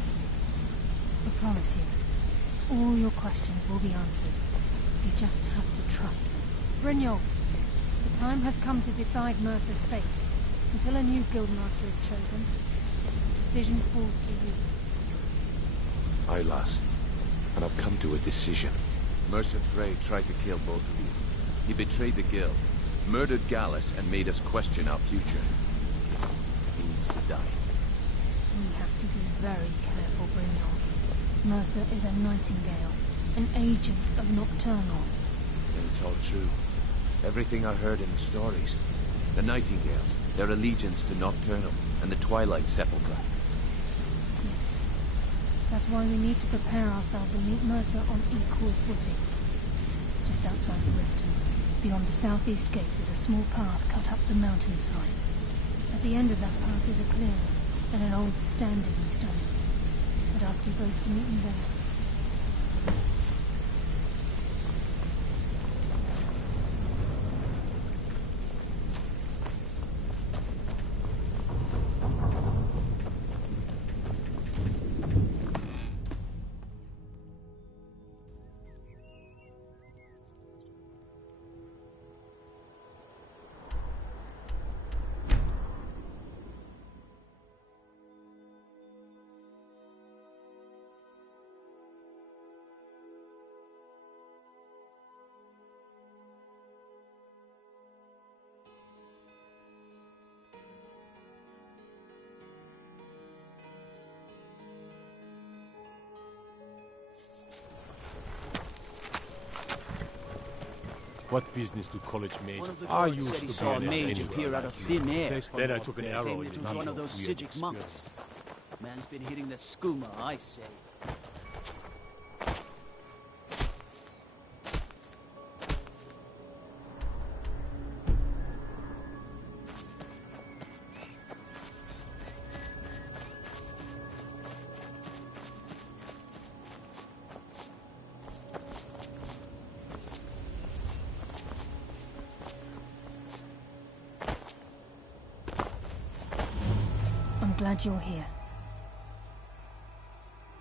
I promise you, all your questions will be answered. You just have to trust me. Brynjolf, the time has come to decide Mercer's fate. Until a new guildmaster is chosen, the decision falls to you. Aye, lass. And I've come to a decision. Mercer Frey tried to kill both of you. He betrayed the guild, murdered Gallus, and made us question our future. He needs to die. We have to be very careful, Brynjolf. Mercer is a nightingale, an agent of Nocturnal. Then it's all true. Everything I heard in the stories. The Nightingales, their allegiance to Nocturnal, and the Twilight Sepulchre. That's why we need to prepare ourselves and meet Mercer on equal footing. Just outside of Riften, beyond the southeast gate, is a small path cut up the mountainside. At the end of that path is a clearing and an old standing stone. I'd ask you both to meet me there. What business do college majors? I used said he to saw a be mage anywhere appear out like of you. thin air. Then I took an arrow in It the was knee. one of those Weird Sijic monks. experience. Man's been hitting the skooma, I say. I'm glad you're here.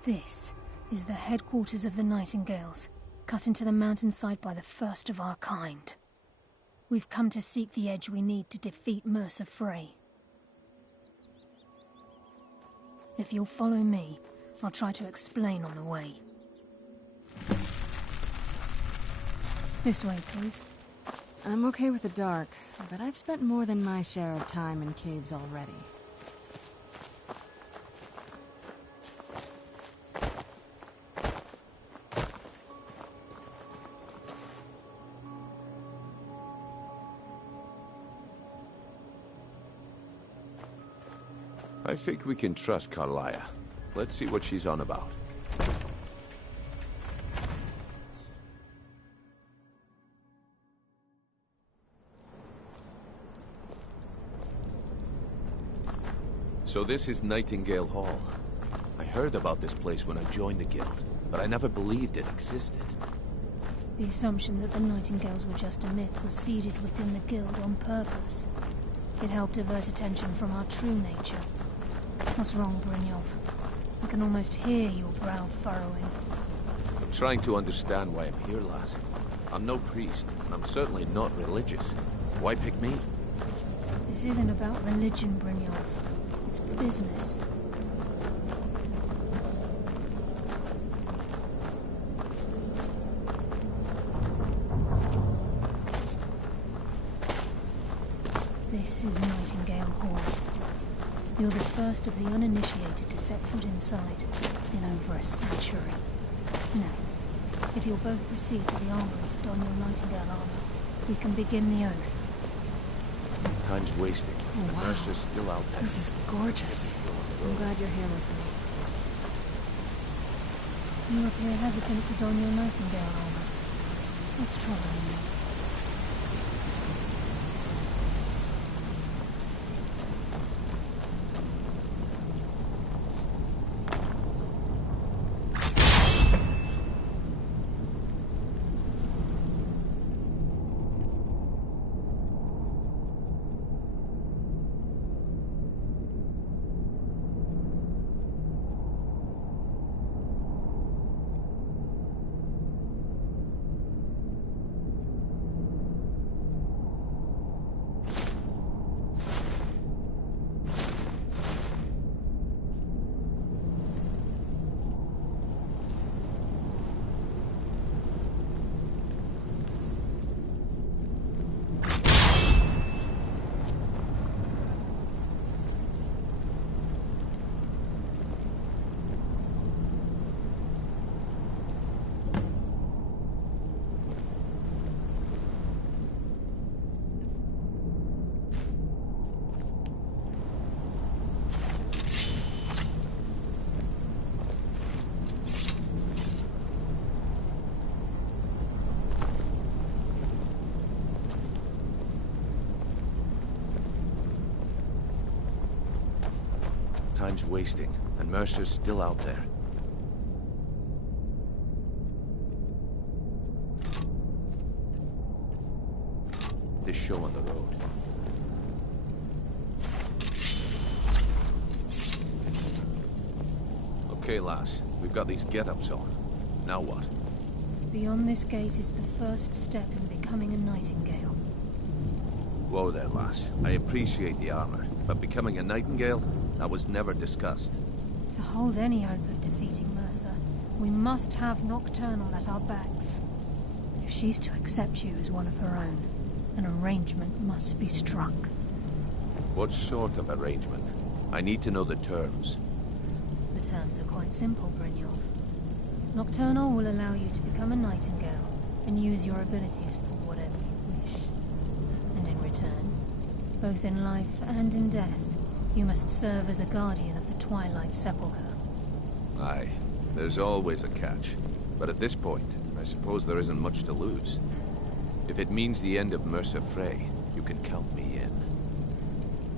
This is the headquarters of the Nightingales, cut into the mountainside by the first of our kind. We've come to seek the edge we need to defeat Mercer Frey. If you'll follow me, I'll try to explain on the way. This way, please. I'm okay with the dark, but I've spent more than my share of time in caves already. I think we can trust Carlia. Let's see what she's on about. So this is Nightingale Hall. I heard about this place when I joined the guild, but I never believed it existed. The assumption that the Nightingales were just a myth was seeded within the guild on purpose. It helped divert attention from our true nature. What's wrong, Brynjolf? I can almost hear your brow furrowing. I'm trying to understand why I'm here, lass. I'm no priest, and I'm certainly not religious. Why pick me? This isn't about religion, Brynjolf. It's business. This is Nightingale Hall. You're the first of the uninitiated to set foot inside in over a century. Now, if you'll both proceed to the armory to don your Nightingale armor, we can begin the oath. Time's wasting. Oh, The wow. Mercer's still out there. This is gorgeous. I'm glad you're here with me. You appear hesitant to don your Nightingale armor. What's troubling you? Time's wasting, and Mercer's still out there. This show on the road. Okay, lass. We've got these get-ups on. Now what? Beyond this gate is the first step in becoming a nightingale. Whoa there, lass. I appreciate the armor, but becoming a nightingale? That was never discussed. To hold any hope of defeating Mercer, we must have Nocturnal at our backs. If she's to accept you as one of her own, an arrangement must be struck. What sort of arrangement? I need to know the terms. The terms are quite simple, Brynjolf. Nocturnal will allow you to become a nightingale and use your abilities for whatever you wish. And in return, both in life and in death, you must serve as a guardian of the Twilight Sepulchre. Aye, there's always a catch. But at this point, I suppose there isn't much to lose. If it means the end of Mercer Frey, you can count me in.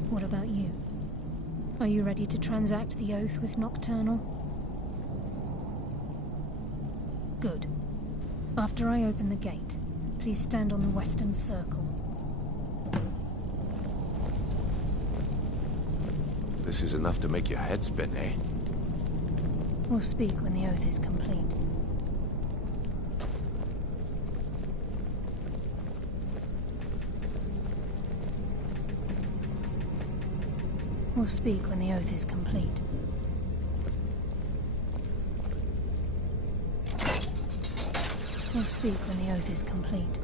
What about you? Are you ready to transact the oath with Nocturnal? Good. After I open the gate, please stand on the western circle. This is enough to make your head spin, eh? We'll speak when the oath is complete. We'll speak when the oath is complete. We'll speak when the oath is complete.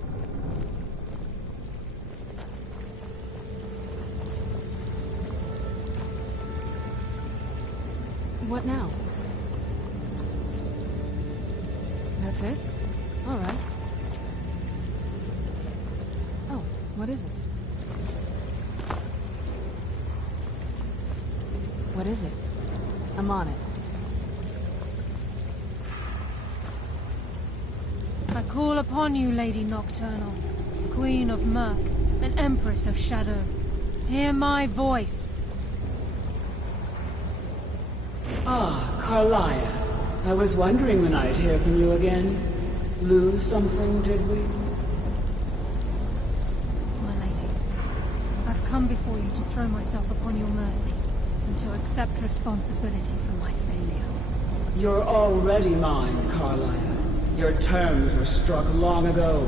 What now? That's it? All right. Oh, what is it? What is it? I'm on it. I call upon you, Lady Nocturnal, Queen of Murk, and Empress of Shadow. Hear my voice. Ah, Carlia. I was wondering when I'd hear from you again. Lose something, did we? My lady, I've come before you to throw myself upon your mercy, and to accept responsibility for my failure. You're already mine, Carlia. Your terms were struck long ago.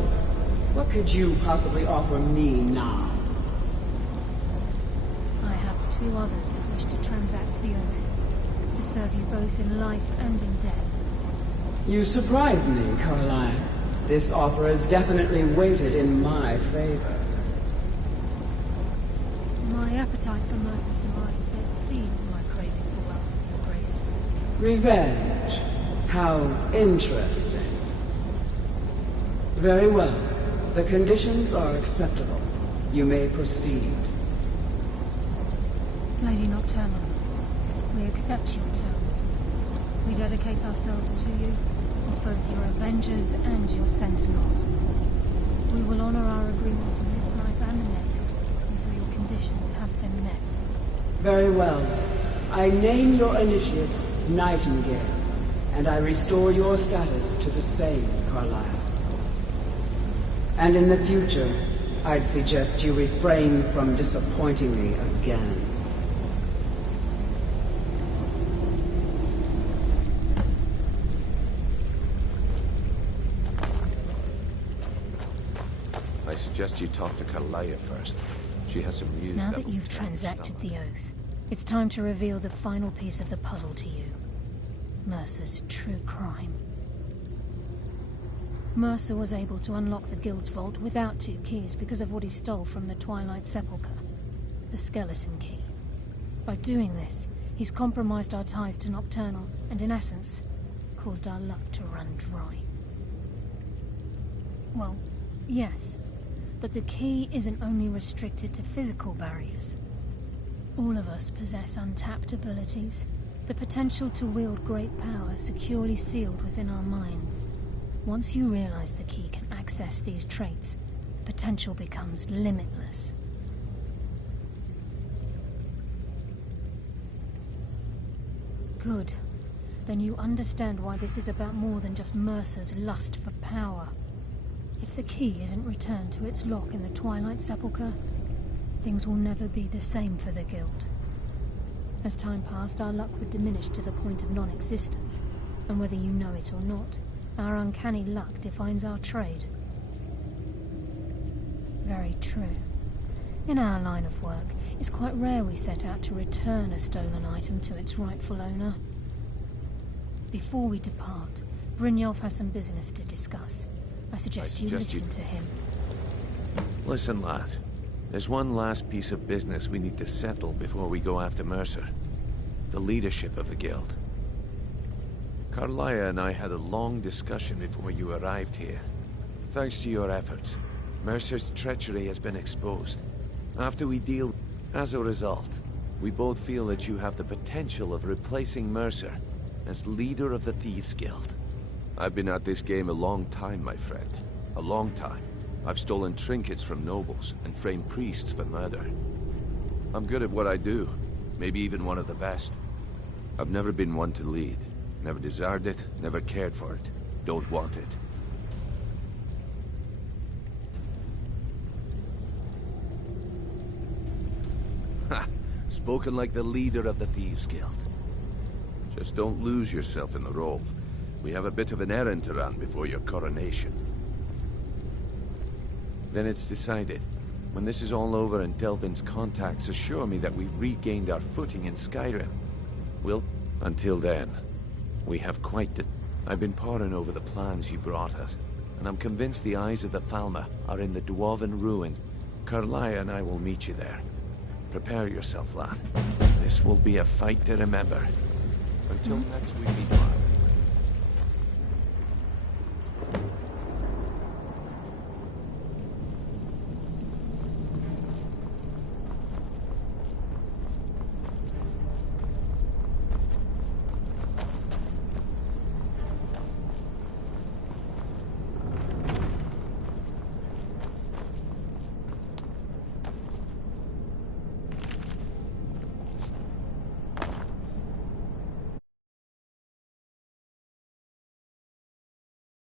What could you possibly offer me now? I have two others that wish to transact the oath, to serve you both in life and in death. You surprise me, Carlia. This offer is definitely weighted in my favor. My appetite for Mercer's demise exceeds my craving for wealth, Your Grace. Revenge. How interesting. Very well. The conditions are acceptable. You may proceed. Lady Nocturnal, we accept your terms. We dedicate ourselves to you as both your avengers and your sentinels. We will honor our agreement in this life and the next until your conditions have been met. Very well. I name your initiates Nightingale, and I restore your status to the same, Carlisle. And in the future, I'd suggest you refrain from disappointing me again. I suggest you talk to Carlia first. She has some news Now that that will you've turn your transacted stomach. the oath, it's time to reveal the final piece of the puzzle to you. Mercer's true crime. Mercer was able to unlock the Guild's vault without 2 keys because of what he stole from the Twilight Sepulchre, the skeleton key. By doing this, he's compromised our ties to Nocturnal and, in essence, caused our luck to run dry. Well, yes, but the key isn't only restricted to physical barriers. All of us possess untapped abilities, the potential to wield great power securely sealed within our minds. Once you realize the key can access these traits, the potential becomes limitless. Good. Then you understand why this is about more than just Mercer's lust for power. If the key isn't returned to its lock in the Twilight Sepulchre, things will never be the same for the Guild. As time passed, our luck would diminish to the point of non-existence, and whether you know it or not, our uncanny luck defines our trade. Very true. In our line of work, it's quite rare we set out to return a stolen item to its rightful owner. Before we depart, Brynjolf has some business to discuss. I suggest you listen to him. Listen, lad. There's one last piece of business we need to settle before we go after Mercer. The leadership of the Guild. Carlia and I had a long discussion before you arrived here. Thanks to your efforts, Mercer's treachery has been exposed. After we deal... As a result, we both feel that you have the potential of replacing Mercer as leader of the Thieves' Guild. I've been at this game a long time, my friend. A long time. I've stolen trinkets from nobles and framed priests for murder. I'm good at what I do. Maybe even one of the best. I've never been one to lead. Never desired it, never cared for it. Don't want it. Ha! Spoken like the leader of the Thieves' Guild. Just don't lose yourself in the role. We have a bit of an errand to run before your coronation. Then it's decided. When this is all over and Delvin's contacts assure me that we've regained our footing in Skyrim, until then, we have quite the... I've been poring over the plans you brought us, and I'm convinced the eyes of the Falmer are in the Dwarven ruins. Carlia and I will meet you there. Prepare yourself, lad. This will be a fight to remember. Until next we meet, lad.